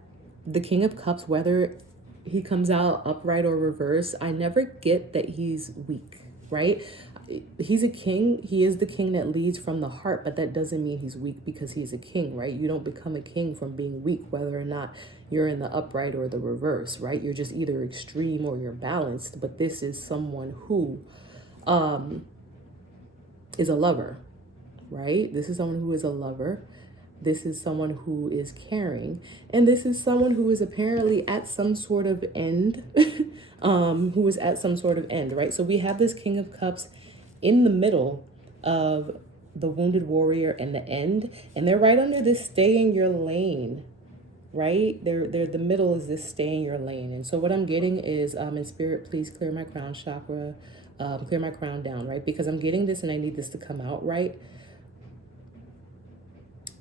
the King of Cups, whether he comes out upright or reverse, I never get that he's weak, right? He's a king. He is the king that leads from the heart, but that doesn't mean he's weak because he's a king, right? You don't become a king from being weak, whether or not you're in the upright or the reverse, right? You're just either extreme or you're balanced, but this is someone who is a lover, right? This is someone who is a lover. This is someone who is caring. And this is someone who is apparently at some sort of end, who is at some sort of end, right? So we have this King of Cups in the middle of the Wounded Warrior and the end, and they're right under this stay in your lane, right? They're the middle is this stay in your lane. And so what I'm getting is, in spirit, please clear my crown chakra, clear my crown down, right? Because I'm getting this and I need this to come out, right?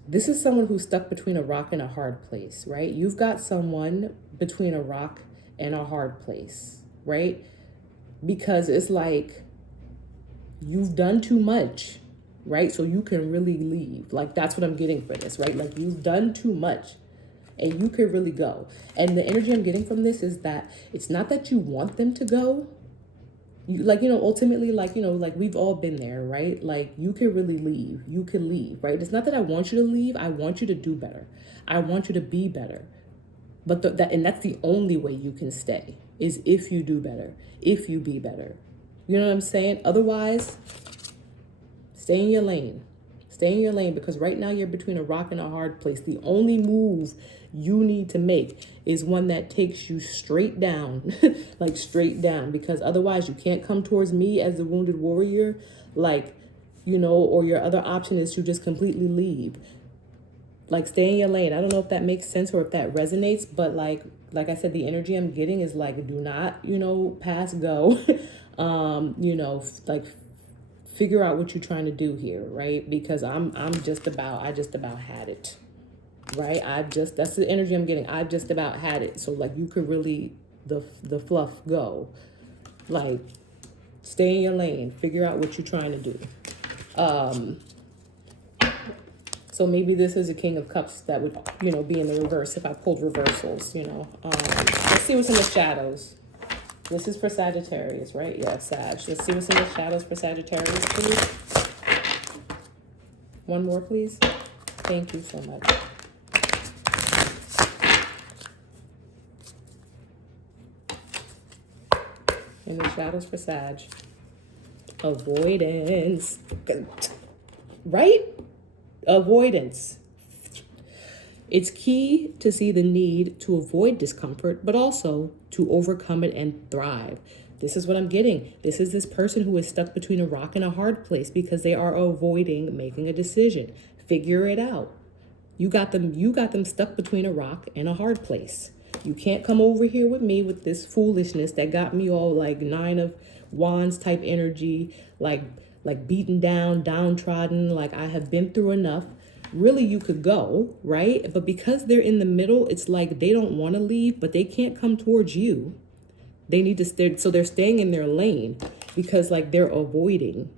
This is someone who's stuck between a rock and a hard place, right? You've got someone between a rock and a hard place, right? Because it's like, you've done too much, right? So you can really leave. Like, that's what I'm getting for this, right? Like, you've done too much and you could really go. And the energy I'm getting from this is that it's not that you want them to go, you, like, you know, ultimately, like, you know, like we've all been there, right? Like you can really leave. You can leave, right? It's not that I want you to leave. I want you to do better. I want you to be better. But that's the only way you can stay is if you do better, if you be better. You know what I'm saying? Otherwise, stay in your lane. Stay in your lane, because right now you're between a rock and a hard place. The only move you need to make is one that takes you straight down, like straight down, because otherwise you can't come towards me as the wounded warrior, like, you know, or your other option is to just completely leave. Like, stay in your lane. I don't know if that makes sense or if that resonates, but like I said, the energy I'm getting is like, do not, you know, pass go. You know, like figure out what you're trying to do here, right? Because I just about had it. Right? That's the energy I'm getting. I just about had it. So like you could really the fluff go. Like, stay in your lane, figure out what you're trying to do. So maybe this is a King of Cups that would, you know, be in the reverse if I pulled reversals, you know. Let's see what's in the shadows. This is for Sagittarius, right? Yeah, Sag. Let's see what's in the shadows for Sagittarius, please. One more, please. Thank you so much. In the shadows for Sag. Avoidance. Right? Avoidance. It's key to see the need to avoid discomfort, but also to overcome it and thrive. This is what I'm getting. This is this person who is stuck between a rock and a hard place because they are avoiding making a decision. Figure it out. You got them stuck between a rock and a hard place. You can't come over here with me with this foolishness that got me all like 9 of Wands type energy, like beaten down, downtrodden, like I have been through enough. Really, you could go, right? But because they're in the middle, it's like they don't want to leave, but they can't come towards you. They need to stay, so they're staying in their lane because like they're avoiding.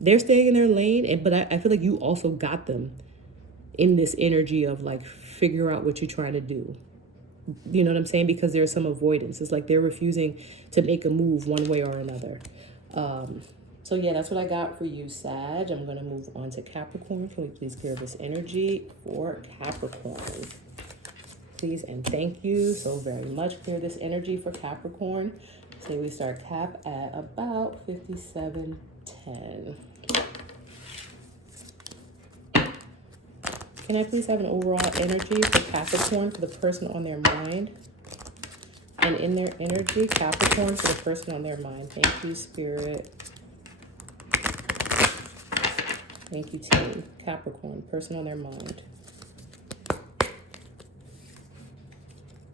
They're staying in their lane, but I feel like you also got them in this energy of like figure out what you're trying to do. You know what I'm saying? Because there's some avoidance. It's like they're refusing to make a move one way or another. So yeah, that's what I got for you, Sag. I'm going to move on to Capricorn. Can we please clear this energy for Capricorn? Please and thank you so very much. Clear this energy for Capricorn. Say we start Cap at about 5710. Can I please have an overall energy for Capricorn for the person on their mind? And in their energy, Capricorn for the person on their mind. Thank you, Spirit. Thank you, team. Capricorn, person on their mind.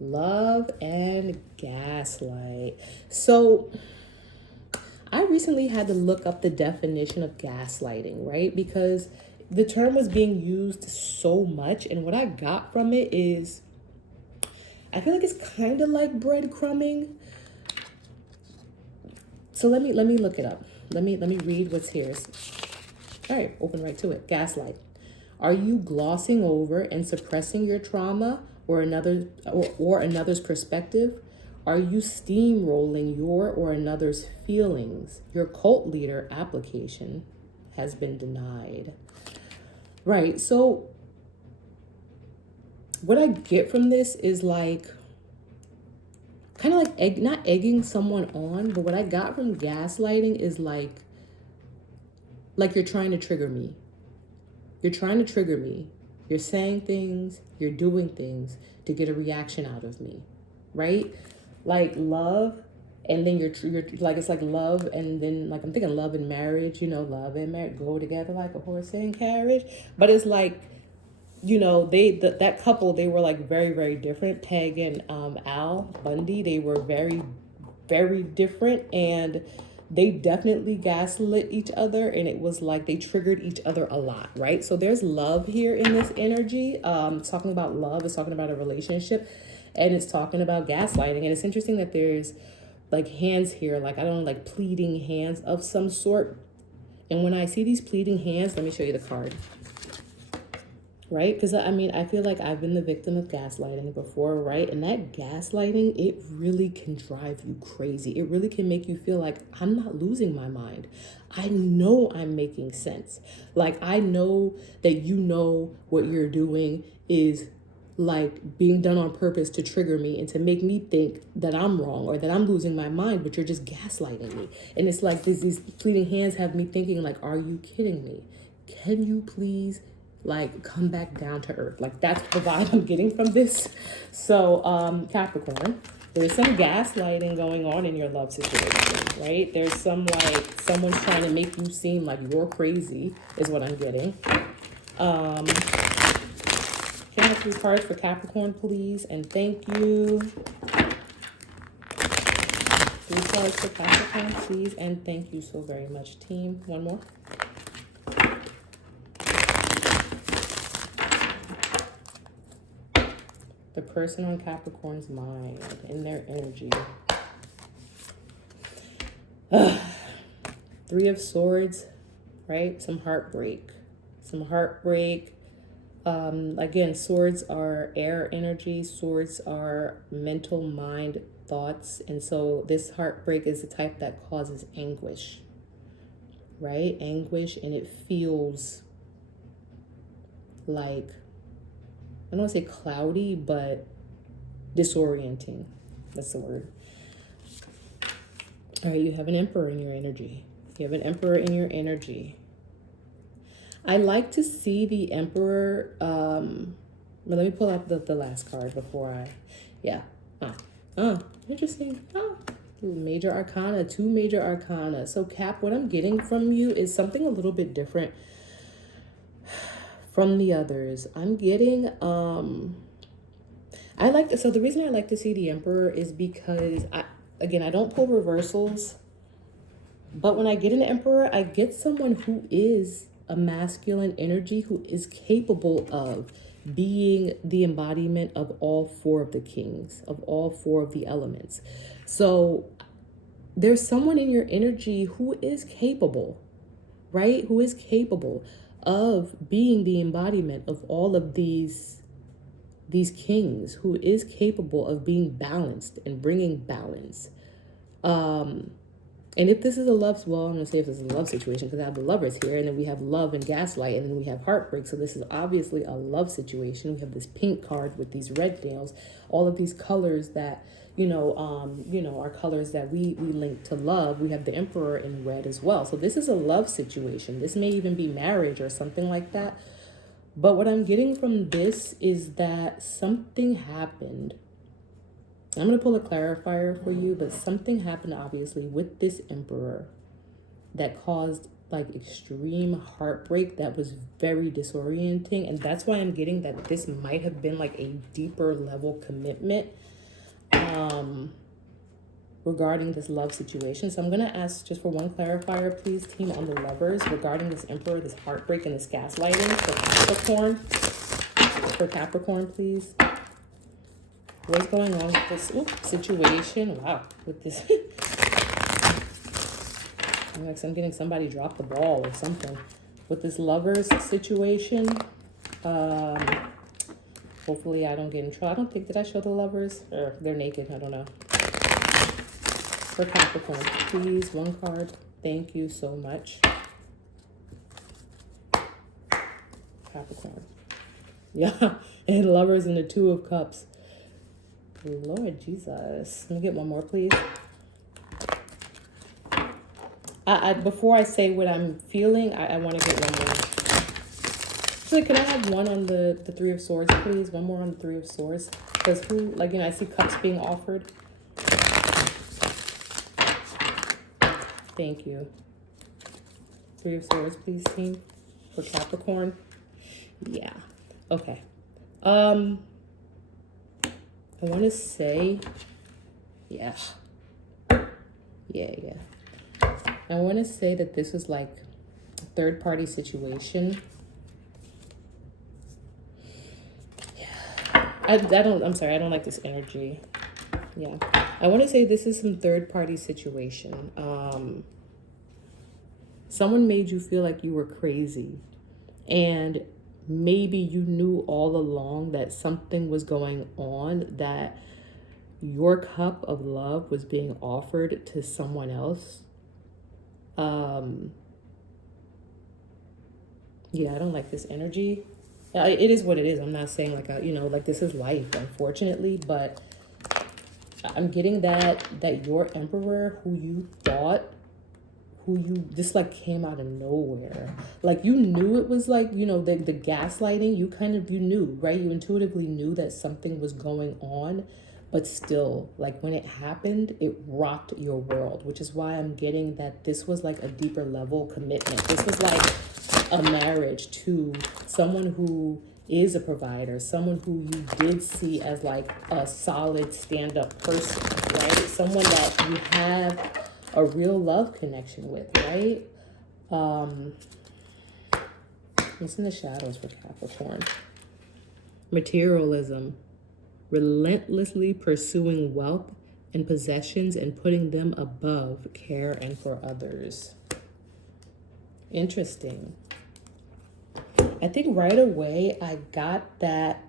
Love and gaslight. So I recently had to look up the definition of gaslighting, right? Because the term was being used so much, and what I got from it is I feel like it's kind of like breadcrumbing. So let me look it up. Let me read what's here. All right, open right to it. Gaslight. Are you glossing over and suppressing your trauma or another's perspective? Are you steamrolling your or another's feelings? Your cult leader application has been denied. Right, so what I get from this is like, kind of like not egging someone on, but what I got from gaslighting is like you're trying to trigger me. You're trying to trigger me. You're saying things, you're doing things to get a reaction out of me, right? Like love, and then you're like, it's like love, and then like I'm thinking love and marriage, you know, love and marriage go together like a horse and carriage. But it's like, you know, that couple, they were like very, very different. Peg and Al Bundy, they were very, very different, and they definitely gaslit each other, and it was like they triggered each other a lot, right? So there's love here in this energy. Talking about love is talking about a relationship, and it's talking about gaslighting. And it's interesting that there's like hands here, like I don't know, like pleading hands of some sort. And when I see these pleading hands, let me show you the card. right? Because I mean, I feel like I've been the victim of gaslighting before, right? And that gaslighting, it really can drive you crazy. It really can make you feel like I'm not losing my mind. I know I'm making sense. Like, I know that you know what you're doing is like being done on purpose to trigger me and to make me think that I'm wrong or that I'm losing my mind, but you're just gaslighting me. And it's like these fleeting hands have me thinking like, are you kidding me? Can you please like come back down to earth? Like, that's the vibe I'm getting from this. So Capricorn, there's some gaslighting going on in your love situation, right? There's some like someone's trying to make you seem like you're crazy is what I'm getting. Can I have 3 cards for Capricorn, please? And thank you. 3 cards for Capricorn, please. And thank you so very much, team. One more. The person on Capricorn's mind and their energy. 3 of Swords, right? Some heartbreak. Some heartbreak. Again, swords are air energy. Swords are mental, mind, thoughts. And so this heartbreak is the type that causes anguish, right? Anguish, and it feels like, I don't want to say cloudy, but disorienting. That's the word. All right, you have an Emperor in your energy. You have an Emperor in your energy. I like to see the Emperor, but let me pull up the last card before I, yeah. Interesting. Major Arcana, 2 Major Arcana. So Cap, what I'm getting from you is something a little bit different from the others. I'm getting, so the reason I like to see the Emperor is because, I don't pull reversals, but when I get an Emperor, I get someone who is a masculine energy, who is capable of being the embodiment of all 4 of the kings, of all 4 of the elements. So there's someone in your energy who is capable, right? Who is capable of being the embodiment of all of these kings, who is capable of being balanced and bringing balance. And if this is a love, well, I'm going to say if this is a love situation, because I have the Lovers here, and then we have love and gaslight, and then we have heartbreak. So this is obviously a love situation. We have this pink card with these red nails, all of these colors that, are colors that we link to love. We have the Emperor in red as well. So this is a love situation. This may even be marriage or something like that. But what I'm getting from this is that something happened. I'm going to pull a clarifier for you, but something happened obviously with this Emperor that caused like extreme heartbreak that was very disorienting. And that's why I'm getting that this might have been like a deeper level commitment regarding this love situation. So I'm going to ask just for one clarifier, please, team, on the Lovers regarding this Emperor, this heartbreak, and this gaslighting for Capricorn, please. What's going on with this situation? Wow, with this. Like I'm getting somebody drop the ball or something. With this Lovers situation. Hopefully I don't get in trouble. I don't think, did I show the Lovers? Or they're naked, I don't know. For Capricorn, please, 1 card. Thank you so much. Capricorn. Yeah, and Lovers in the 2 of Cups. Lord Jesus. Let me get one more, please. Before I say what I'm feeling, I want to get one more. So can I have one on the 3 of Swords, please? One more on the 3 of Swords. Because I see cups being offered. Thank you. 3 of Swords, please, team. For Capricorn. Yeah. Okay. I want to say, yeah. I want to say that this was like a third-party situation. Yeah. I'm sorry, I don't like this energy. Yeah. I want to say this is some third-party situation. Someone made you feel like you were crazy. And maybe you knew all along that something was going on, that your cup of love was being offered to someone else. Yeah, I don't like this energy. It is what it is. I'm not saying like, like this is life, unfortunately, but I'm getting that your emperor, this like came out of nowhere. Like you knew it was like, the gaslighting, you knew, right? You intuitively knew that something was going on, but still, like when it happened, it rocked your world, which is why I'm getting that this was like a deeper level commitment. This was like a marriage to someone who is a provider, someone who you did see as like a solid stand-up person, right? Someone that you have a real love connection with, right? What's in the shadows for Capricorn? Materialism, relentlessly pursuing wealth and possessions and putting them above care and for others. Interesting. I think right away I got that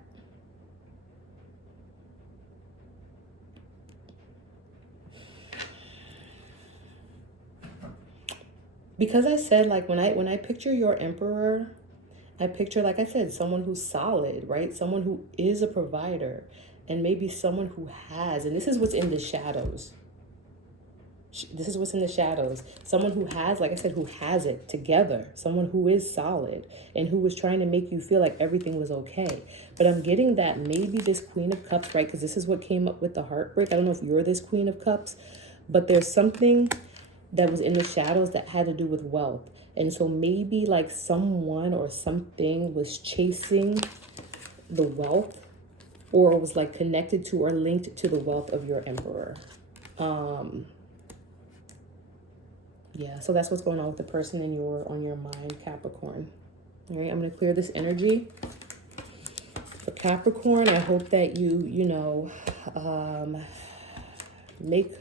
because I said, like, when I picture your emperor, I picture, like I said, someone who's solid, right? Someone who is a provider, and maybe someone who has, and this is what's in the shadows. This is what's in the shadows. Someone who has, like I said, who has it together. Someone who is solid and who was trying to make you feel like everything was okay. But I'm getting that maybe this Queen of Cups, right? Because this is what came up with the heartbreak. I don't know if you're this Queen of Cups, but there's something that was in the shadows that had to do with wealth. And so maybe like someone or something was chasing the wealth, or was like connected to or linked to the wealth of your emperor. Yeah, so that's what's going on with the person on your mind, Capricorn. All right, I'm going to clear this energy. For Capricorn, I hope that you make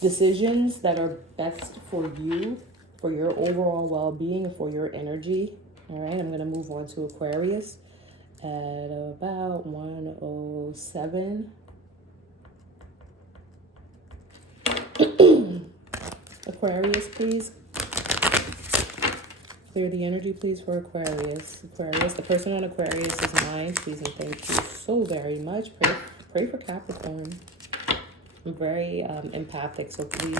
decisions that are best for you, for your overall well-being, and for your energy. All right, I'm going to move on to Aquarius at about 1:07. Aquarius, please. Clear the energy, please, for Aquarius. Aquarius, the person on Aquarius is mine. Please and thank you so very much. Pray for Capricorn. I'm very empathic, so please.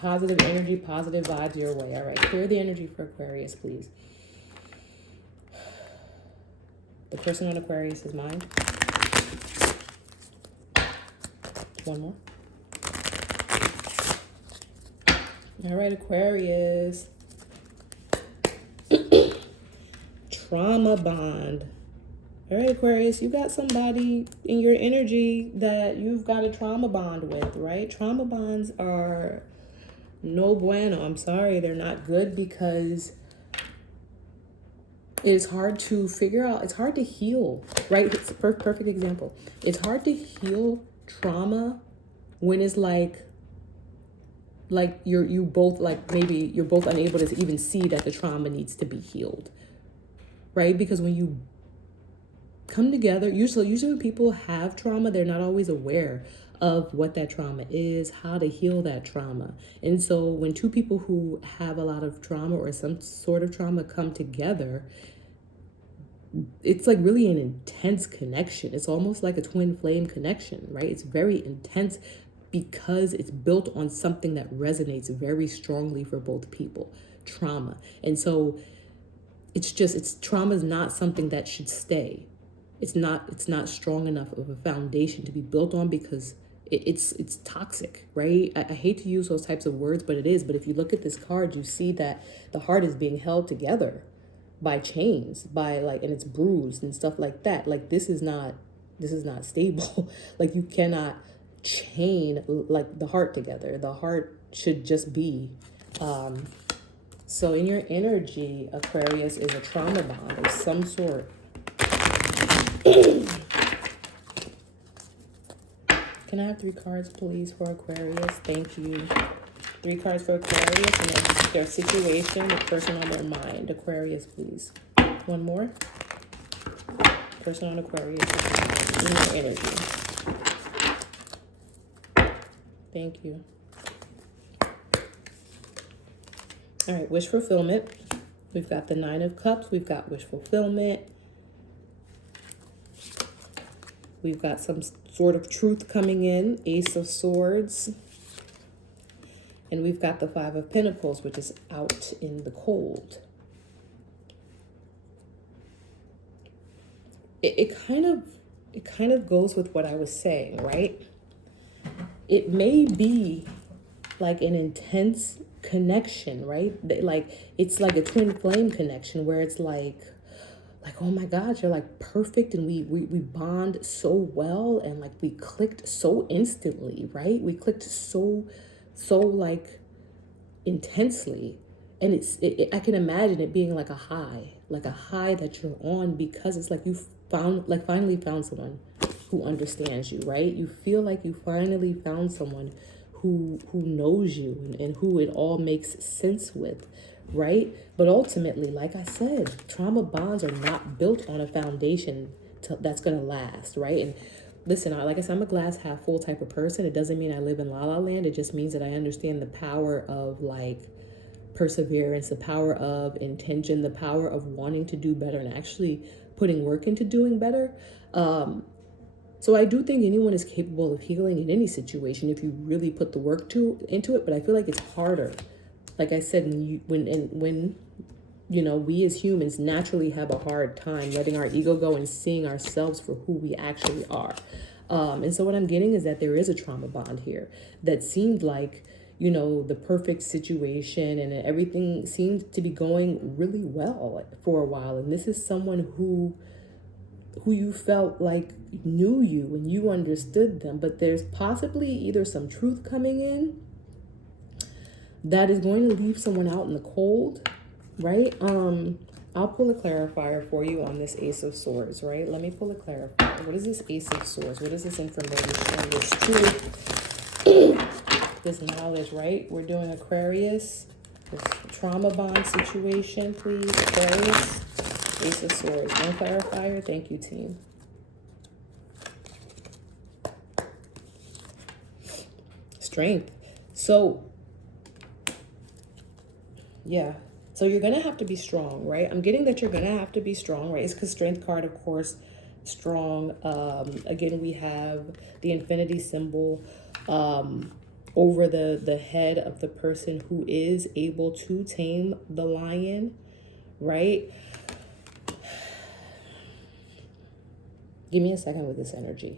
Positive energy, positive vibes your way. All right, clear the energy for Aquarius, please. The person on Aquarius is mine. One more. All right, Aquarius. Trauma bond. All right, Aquarius, you got somebody in your energy that you've got a trauma bond with, right? Trauma bonds are no bueno. I'm sorry, they're not good, because it's hard to figure out. It's hard to heal, right? It's a perfect example. It's hard to heal trauma when it's like you both, like, maybe you're both unable to even see that the trauma needs to be healed, right? Because when you come together, usually when people have trauma, they're not always aware of what that trauma is, how to heal that trauma. And so when two people who have a lot of trauma or some sort of trauma come together, it's like really an intense connection. It's almost like a twin flame connection, right? It's very intense because it's built on something that resonates very strongly for both people, trauma. And so trauma is not something that should stay. It's not strong enough of a foundation to be built on, because it's toxic, right? I hate to use those types of words, but it is. But if you look at this card, you see that the heart is being held together by chains, and it's bruised and stuff like that. Like this is not stable. Like you cannot chain like the heart together. The heart should just be. So in your energy, Aquarius, is a trauma bond of some sort. Can I have 3 cards, please, for Aquarius? Thank you. 3 cards for Aquarius, and then their situation, the person on their mind. Aquarius, please. One more. Person on Aquarius. More energy. Thank you. All right, wish fulfillment. We've got the Nine of Cups. We've got wish fulfillment. We've got some sort of truth coming in. Ace of Swords. And we've got the Five of Pentacles, which is out in the cold. It kind of goes with what I was saying, right? It may be like an intense connection, right? Like it's like a twin flame connection where it's like, oh my God, you're like perfect, and we bond so well, and like we clicked so instantly, right? We clicked so like intensely. And I can imagine it being like a high that you're on, because it's like you finally found someone who understands you, right? You feel like you finally found someone who knows you and who it all makes sense with, right? But ultimately, like I said, trauma bonds are not built on a foundation that's going to last, right? And listen, like I said, I'm a glass half full type of person. It doesn't mean I live in la la land. It just means that I understand the power of like perseverance, the power of intention, the power of wanting to do better and actually putting work into doing better. So I do think anyone is capable of healing in any situation if you really put the work into it. But I feel like it's harder. Like I said, when you know, we as humans naturally have a hard time letting our ego go and seeing ourselves for who we actually are. And so what I'm getting is that there is a trauma bond here that seemed like, you know, the perfect situation and everything seemed to be going really well for a while. And this is someone who you felt like knew you and you understood them, but there's possibly either some truth coming in that is going to leave someone out in the cold, right? I'll pull a clarifier for you on this Ace of Swords, right? Let me pull a clarifier. What is this Ace of Swords? What is this information, this truth, this knowledge, right? We're doing Aquarius, this trauma bond situation, please. Aquarius, Ace of Swords. One clarifier. Thank you, team. Strength. So, yeah. So you're going to have to be strong, right? I'm getting that you're going to have to be strong, right? It's because Strength card, of course, strong. Again, we have the infinity symbol over the head of the person who is able to tame the lion, right? Give me a second with this energy.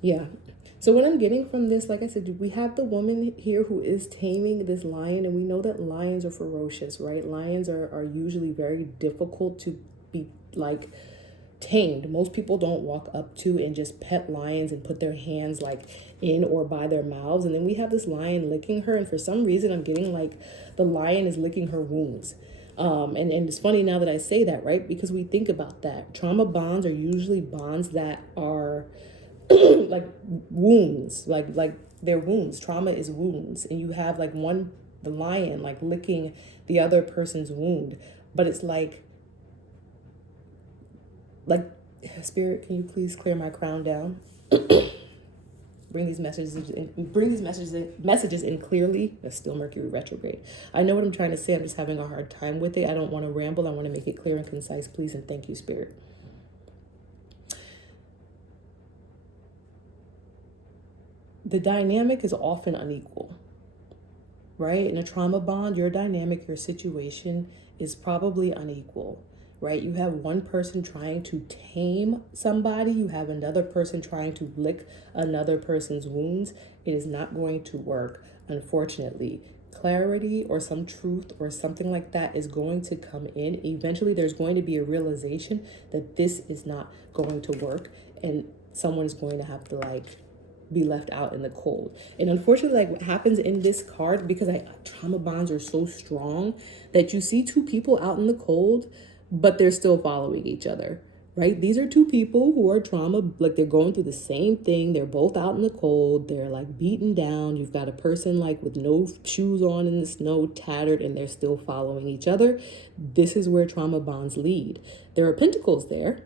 Yeah. So what I'm getting from this, like I said, we have the woman here who is taming this lion, and we know that lions are ferocious, right? Lions are usually very difficult to be like tamed. Most people don't walk up to and just pet lions and put their hands like in or by their mouths. And then we have this lion licking her, and for some reason I'm getting like the lion is licking her wounds. And it's funny now that I say that, right? Because we think about that. Trauma bonds are usually bonds that are like wounds, like they're wounds. Trauma is wounds. And you have like the lion like licking the other person's wound. But it's like Spirit, can you please clear my crown down? Bring these messages in clearly. That's still Mercury retrograde. I know what I'm trying to say. I'm just having a hard time with it. I don't want to ramble. I want to make it clear and concise, please. And thank you, Spirit. The dynamic is often unequal, right? In a trauma bond, your dynamic, your situation is probably unequal, right? You have one person trying to tame somebody. You have another person trying to lick another person's wounds. It is not going to work, unfortunately. Clarity or some truth or something like that is going to come in. Eventually, there's going to be a realization that this is not going to work, and someone is going to have to like be left out in the cold. And unfortunately, like what happens in this card, because trauma bonds are so strong that you see two people out in the cold, but they're still following each other, right? These are two people who are trauma, like they're going through the same thing. They're both out in the cold. They're like beaten down. You've got a person like with no shoes on in the snow, tattered, and they're still following each other. This is where trauma bonds lead. There are pentacles there.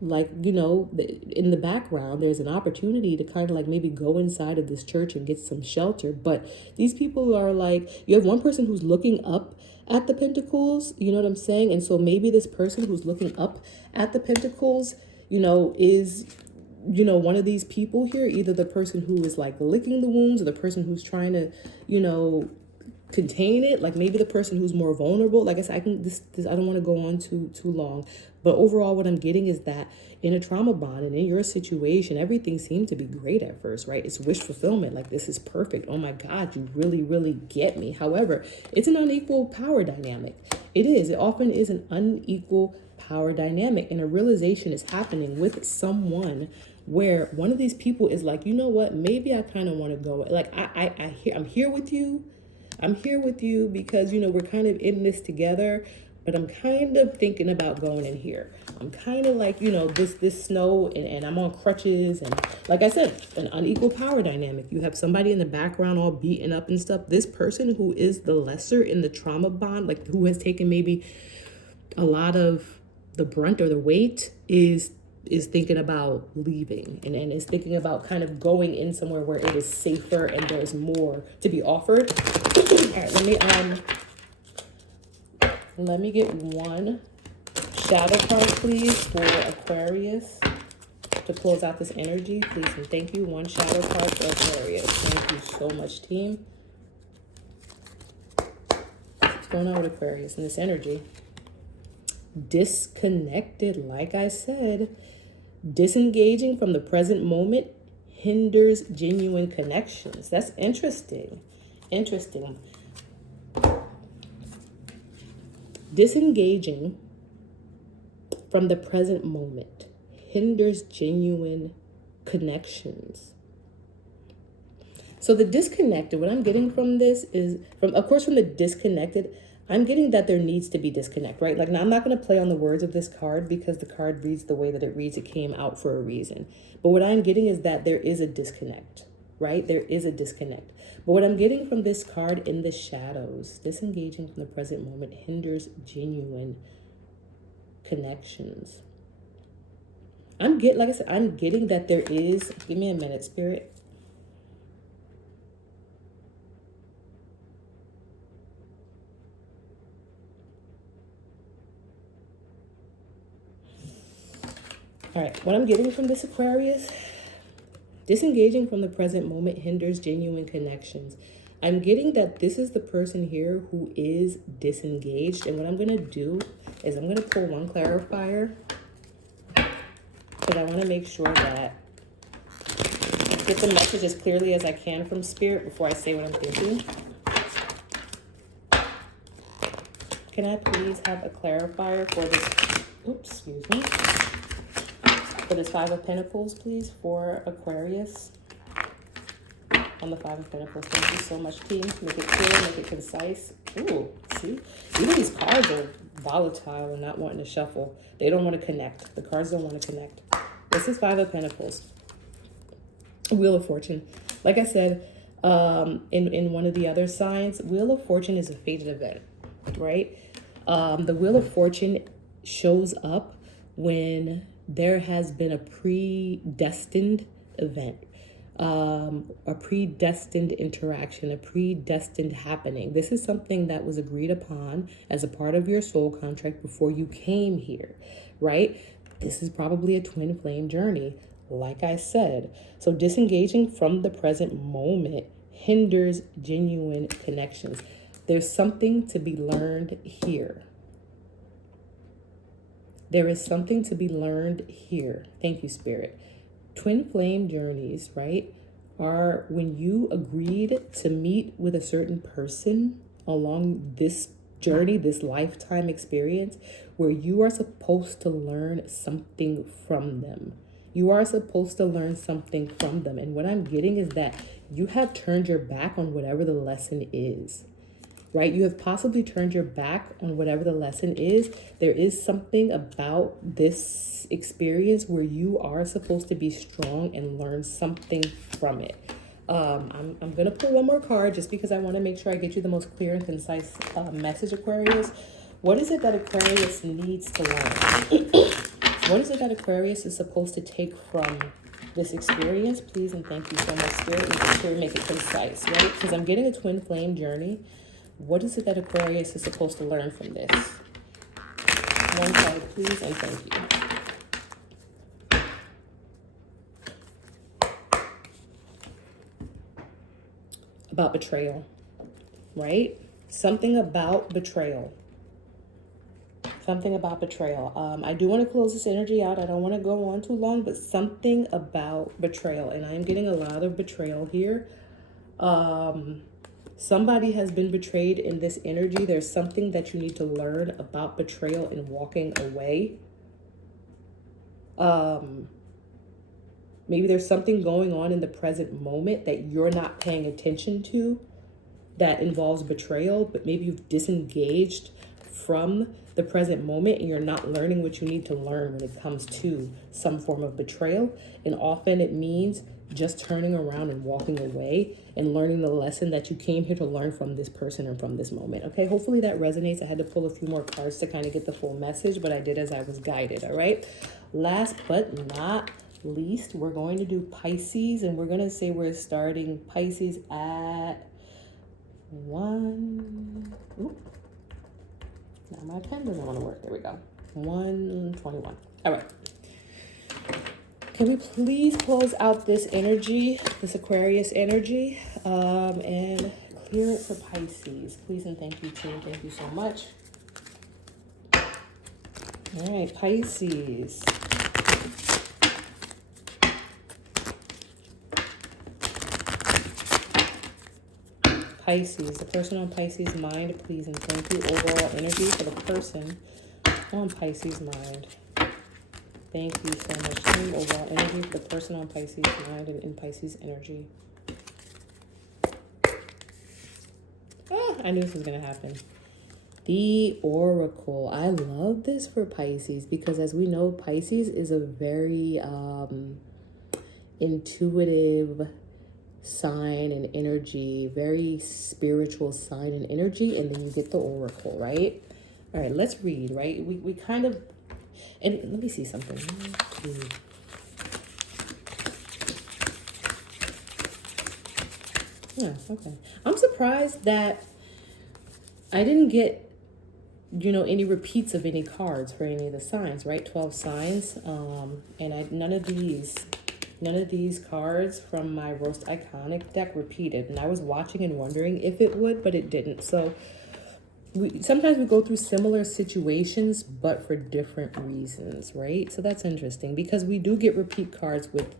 Like, you know, in the background, there's an opportunity to kind of like maybe go inside of this church and get some shelter. But these people are like, you have one person who's looking up at the pentacles, you know what I'm saying? And so maybe this person who's looking up at the pentacles, you know, is, you know, one of these people here, either the person who is like licking the wounds or the person who's trying to, you know, contain it, like maybe the person who's more vulnerable. Like I said, I don't want to go on too long, but overall what I'm getting is that in a trauma bond and in your situation, everything seemed to be great at first, right? It's wish fulfillment, like this is perfect, oh my God, you really get me. However, it's an unequal power dynamic. It often is an unequal power dynamic, and a realization is happening with someone where one of these people is like, you know what, maybe I kind of want to go, like I'm here with you. I'm here with you because, you know, we're kind of in this together, but I'm kind of thinking about going in here. I'm kind of like, you know, this snow and I'm on crutches. And like I said, an unequal power dynamic. You have somebody in the background all beaten up and stuff. This person who is the lesser in the trauma bond, like who has taken maybe a lot of the brunt or the weight, is thinking about leaving and is thinking about kind of going in somewhere where it is safer and there's more to be offered. All right, let me get one shadow card, please, for Aquarius to close out this energy, please, and thank you. One shadow card for Aquarius. Thank you so much, team. What's going on with Aquarius and this energy? Disconnected, like I said. Disengaging from the present moment hinders genuine connections. That's interesting. Disengaging from the present moment hinders genuine connections. So the disconnected, what I'm getting from this is, from the disconnected, I'm getting that there needs to be disconnect, right? Like, now I'm not going to play on the words of this card because the card reads the way that it reads. It came out for a reason. But what I'm getting is that there is a disconnect, right? There is a disconnect. But what I'm getting from this card in the shadows, disengaging from the present moment hinders genuine connections. Like I said, I'm getting that there is, give me a minute, Spirit. All right, what I'm getting from this Aquarius, disengaging from the present moment hinders genuine connections. I'm getting that this is the person here who is disengaged. And what I'm going to do is I'm going to pull one clarifier because I want to make sure that I get the message as clearly as I can from Spirit before I say what I'm thinking. Can I please have a clarifier for this? Oops, excuse me. For this Five of Pentacles, please, for Aquarius. On the Five of Pentacles. Thank you so much, team. Make it clear, make it concise. Ooh, see? Even these cards are volatile and not wanting to shuffle. They don't want to connect. The cards don't want to connect. This is Five of Pentacles. Wheel of Fortune. Like I said, in one of the other signs, Wheel of Fortune is a fated event, right? The Wheel of Fortune shows up when there has been a predestined event, a predestined interaction, a predestined happening. This is something that was agreed upon as a part of your soul contract before you came here, right? This is probably a twin flame journey, like I said. So disengaging from the present moment hinders genuine connections. There's something to be learned here. There is something to be learned here. Thank you, Spirit. Twin flame journeys, right, are when you agreed to meet with a certain person along this journey, this lifetime experience, where you are supposed to learn something from them. You are supposed to learn something from them. And what I'm getting is that you have turned your back on whatever the lesson is. right? You have possibly turned your back on whatever the lesson is. There is something about this experience where you are supposed to be strong and learn something from it. I'm going to pull one more card just because I want to make sure I get you the most clear and concise message, Aquarius. What is it that Aquarius needs to learn? What is it that Aquarius is supposed to take from this experience? Please and thank you so much, Spirit. Make sure you make it concise, right? Because I'm getting a twin flame journey. What is it that Aquarius is supposed to learn from this? One card, please, and thank you. About betrayal, right? Something about betrayal. Something about betrayal. I do want to close this energy out. I don't want to go on too long, but something about betrayal. And I'm getting a lot of betrayal here. Somebody has been betrayed in this energy. There's something that you need to learn about betrayal and walking away. Maybe there's something going on in the present moment that you're not paying attention to that involves betrayal, but maybe you've disengaged from the present moment and you're not learning what you need to learn when it comes to some form of betrayal. And often it means just turning around and walking away and learning the lesson that you came here to learn from this person and from this moment. Okay, hopefully that resonates. I had to pull a few more cards to kind of get the full message, but I did as I was guided. All right, last but not least, we're going to do Pisces, and we're going to say we're starting Pisces at now my pen doesn't want to work. There we go. 121. All right. Can we please close out this energy, this Aquarius energy, and clear it for Pisces? Please and thank you, team. Thank you so much. All right, Pisces. Pisces, the person on Pisces' mind, please and thank you. Overall energy for the person on Pisces' mind. Thank you so much, team. Overall energy for the person on Pisces' mind and in Pisces' energy. I knew this was going to happen. The Oracle. I love this for Pisces because, as we know, Pisces is a very intuitive sign and energy, very spiritual sign and energy, and then you get the Oracle, right? All right, let's read, right? We kind of, and let me see something. Yeah, okay. I'm surprised that I didn't get, any repeats of any cards for any of the signs, right? 12 signs. And none of these cards from my Roast Iconic deck repeated. And I was watching and wondering if it would, but it didn't. So sometimes we go through similar situations, but for different reasons, right? So that's interesting because we do get repeat cards with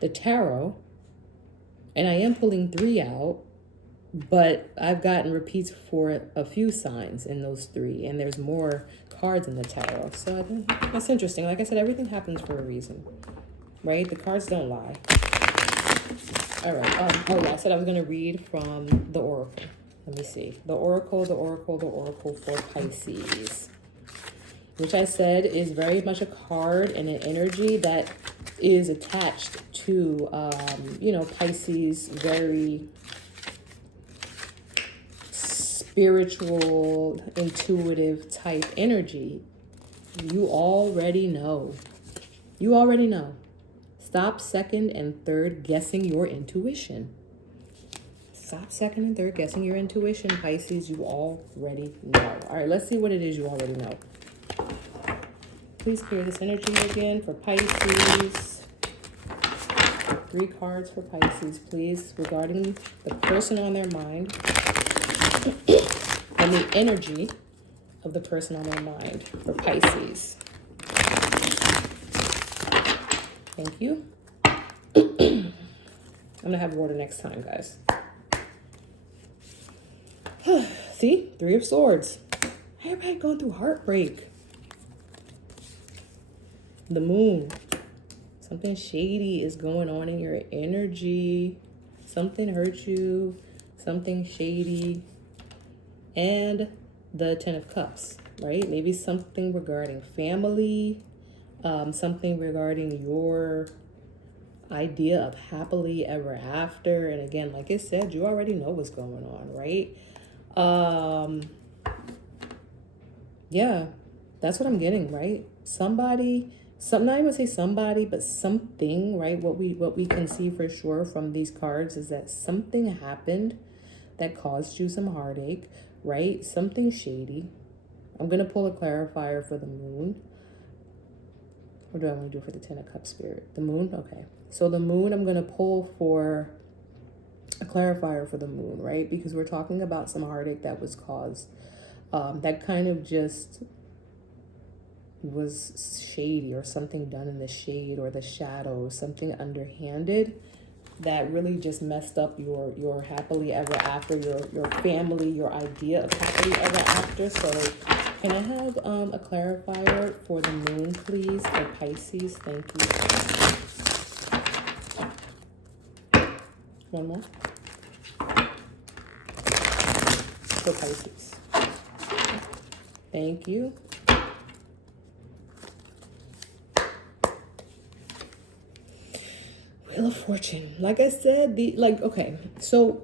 the tarot. And I am pulling 3 out. But I've gotten repeats for a few signs in those 3. And there's more cards in the tarot. So I think that's interesting. Like I said, everything happens for a reason. Right? The cards don't lie. All right. I said I was going to read from the Oracle. Let me see. The Oracle for Pisces. Which I said is very much a card and an energy that is attached to, Pisces' very spiritual, intuitive type energy. You already know. Stop second and third guessing your intuition. Stop second and third guessing your intuition, Pisces. You already know. All right, let's see what it is you already know. Please clear this energy again for Pisces. 3 cards for Pisces, please, regarding the person on their mind and the energy of the person on their mind for Pisces. Thank you. I'm going to have water next time, guys. See? 3 of Swords. Everybody going through heartbreak. The Moon. Something shady is going on in your energy. Something hurt you. Something shady. and the Ten of Cups, right? Maybe something regarding family, something regarding your idea of happily ever after. And again, like I said, you already know what's going on, right? Yeah, that's what I'm getting, right? Somebody, not even say somebody, but something, right? What we can see for sure from these cards is that something happened that caused you some heartache, right? Something shady. I'm gonna pull a clarifier for the moon. What do I want to do for the Ten of Cups spirit? The moon? Okay. So the moon, I'm gonna pull for a clarifier for the moon, right? Because we're talking about some heartache that was caused. That kind of just was shady, or something done in the shade or the shadow, something underhanded that really just messed up your happily ever after, your family, your idea of happily ever after. So can I have a clarifier for the moon, please, for Pisces? Thank you. One more. For Pisces. Thank you. Wheel of Fortune. Like I said, okay, so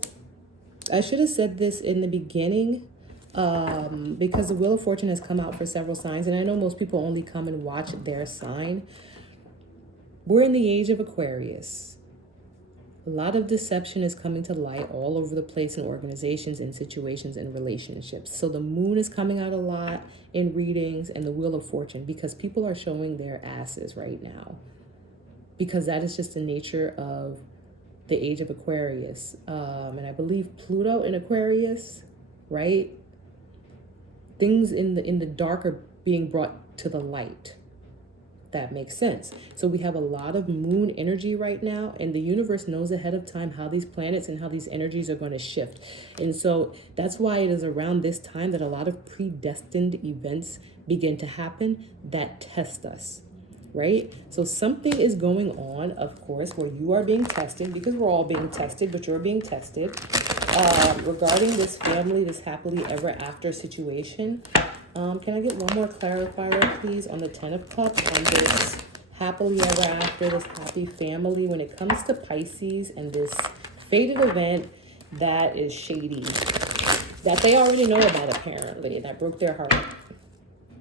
I should have said this in the beginning, because the Wheel of Fortune has come out for several signs, and I know most people only come and watch their sign. We're in the age of Aquarius. A lot of deception is coming to light all over the place in organizations and situations and relationships. So the moon is coming out a lot in readings, and the Wheel of Fortune, because people are showing their asses right now. Because that is just the nature of the age of Aquarius. And I believe Pluto in Aquarius, right? Things in the dark are being brought to the light. That makes sense. So we have a lot of moon energy right now, and the universe knows ahead of time how these planets and how these energies are going to shift. And so that's why it is around this time that a lot of predestined events begin to happen that test us, right? So something is going on, of course, where you are being tested, because we're all being tested, but you're being tested regarding this family, this happily ever after situation. Can I get one more clarifier, please, on the Ten of Cups, on this happily ever after, this happy family, when it comes to Pisces and this fated event that is shady, that they already know about apparently, that broke their heart.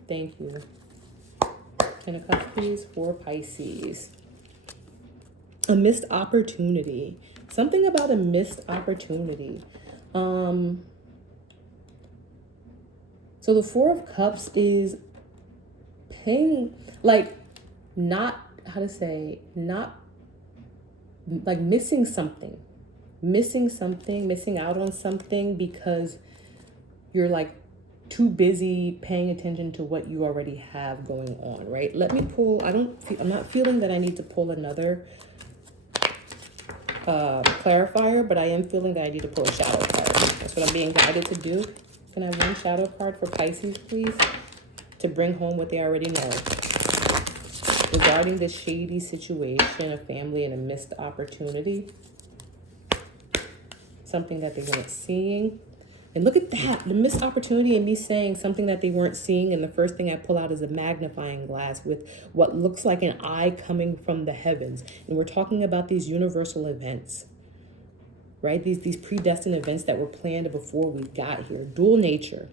Thank you. Ten of Cups, please, for Pisces. A missed opportunity. Something about a missed opportunity. So the Four of Cups is paying, like, not, how to say, not, like missing something, missing out on something because you're like too busy paying attention to what you already have going on, right? Let me pull, I'm not feeling that I need to pull another clarifier, but I am feeling that I need to pull a shadow card. That's what I'm being guided to do. Can I have one shadow card for Pisces, please? To bring home what they already know. Regarding this shady situation, a family and a missed opportunity. Something that they weren't seeing. And look at that, the missed opportunity and me saying something that they weren't seeing. And the first thing I pull out is a magnifying glass with what looks like an eye coming from the heavens. And we're talking about these universal events, right? These predestined events that were planned before we got here. Dual nature.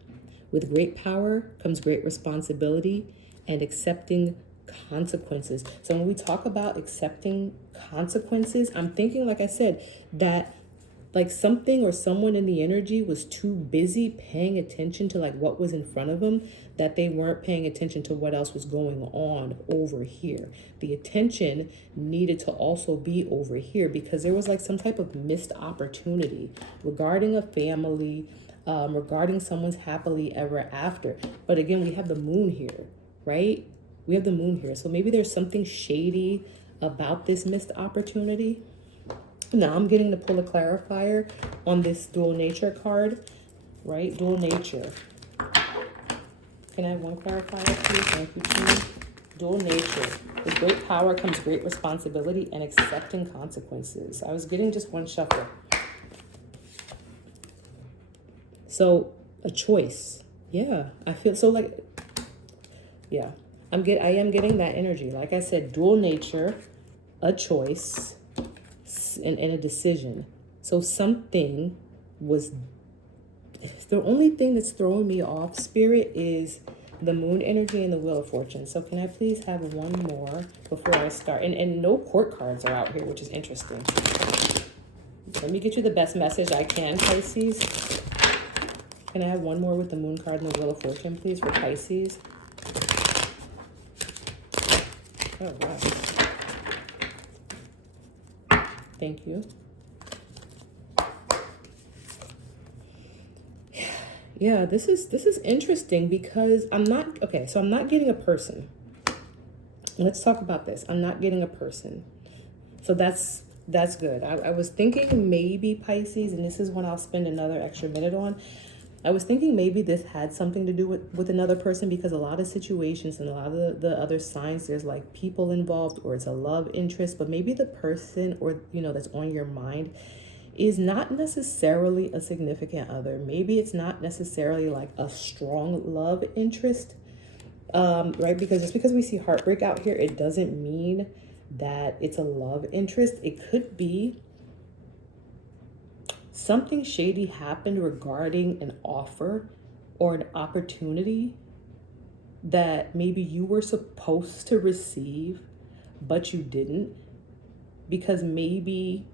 With great power comes great responsibility and accepting consequences. So when we talk about accepting consequences, I'm thinking, like I said, that like something or someone in the energy was too busy paying attention to like what was in front of them, that they weren't paying attention to what else was going on over here. The attention needed to also be over here because there was like some type of missed opportunity regarding a family, regarding someone's happily ever after. But again, we have the moon here, right? We have the moon here. So maybe there's something shady about this missed opportunity. Now I'm getting to pull a clarifier on this dual nature card, right? Dual nature. Can I have one clarifier, please? Thank you, team. Dual nature. With great power comes great responsibility and accepting consequences. I was getting just one shuffle. So A choice. Yeah, I feel so like, yeah, I am getting that energy. Like I said, dual nature, a choice, and a decision. So something was, the only thing that's throwing me off, Spirit, is the moon energy and the wheel of fortune. So can I please have one more before I start? And no court cards are out here, which is interesting. Let me get you the best message I can, Pisces. Can I have one more with the moon card and the wheel of fortune, please, for Pisces? Oh, wow. Thank you. Yeah, this is interesting because I'm not, okay, so I'm not getting a person. Let's talk about this. I'm not getting a person. So that's good. I was thinking maybe Pisces, and this is when I'll spend another extra minute on. I was thinking maybe this had something to do with another person, because a lot of situations and a lot of the other signs, there's like people involved, or it's a love interest, but maybe the person, or that's on your mind is not necessarily a significant other. Maybe it's not necessarily like a strong love interest, right? Because just because we see heartbreak out here, it doesn't mean that it's a love interest. It could be something shady happened regarding an offer or an opportunity that maybe you were supposed to receive, but you didn't, because maybe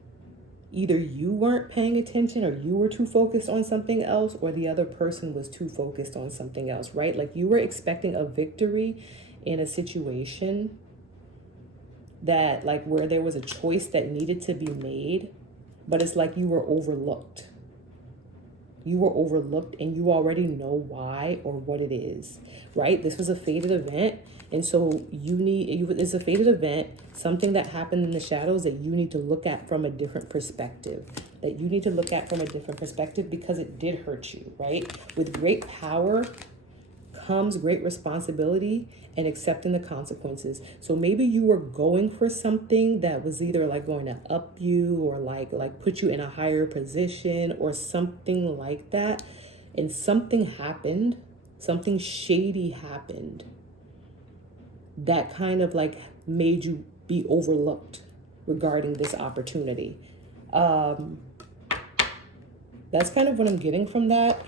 either you weren't paying attention, or you were too focused on something else, or the other person was too focused on something else, right? Like you were expecting a victory in a situation that, like, where there was a choice that needed to be made, but it's like you were overlooked. You were overlooked, and you already know why or what it is, right? This was a fated event. And so it's a fated event, something that happened in the shadows that you need to look at from a different perspective, because it did hurt you, right? With great power comes great responsibility and accepting the consequences. So maybe you were going for something that was either like going to up you, or like put you in a higher position, or something like that. And something happened, something shady happened that kind of like made you be overlooked regarding this opportunity. That's kind of what I'm getting from that.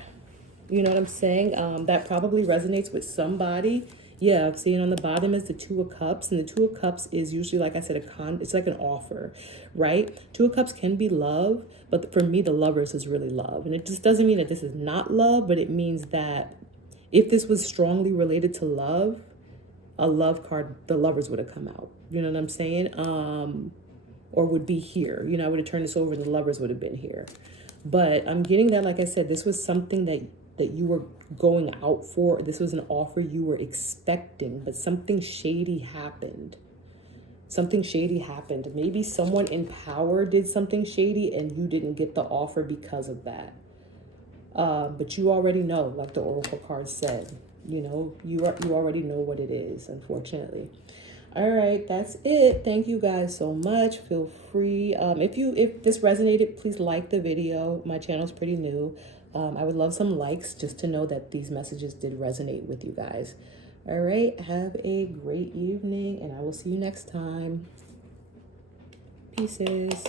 You know what I'm saying? That probably resonates with somebody. Yeah, seeing on the bottom is the Two of Cups, and the Two of Cups is usually, like I said, it's like an offer, right? Two of Cups can be love, but for me, the Lovers is really love. And it just doesn't mean that this is not love, but it means that if this was strongly related to love, a love card, the Lovers would have come out. You know what I'm saying? Or would be here. I would have turned this over and the Lovers would have been here. But I'm getting that, like I said, this was something that you were going out for. This was an offer you were expecting, but something shady happened. Maybe someone in power did something shady and you didn't get the offer because of that. But you already know, like the Oracle card said, you already know what it is, unfortunately. All right, that's it. Thank you guys so much. Feel free. If this resonated, please like the video. My channel's pretty new. I would love some likes just to know that these messages did resonate with you guys. All right, have a great evening, and I will see you next time. Pieces.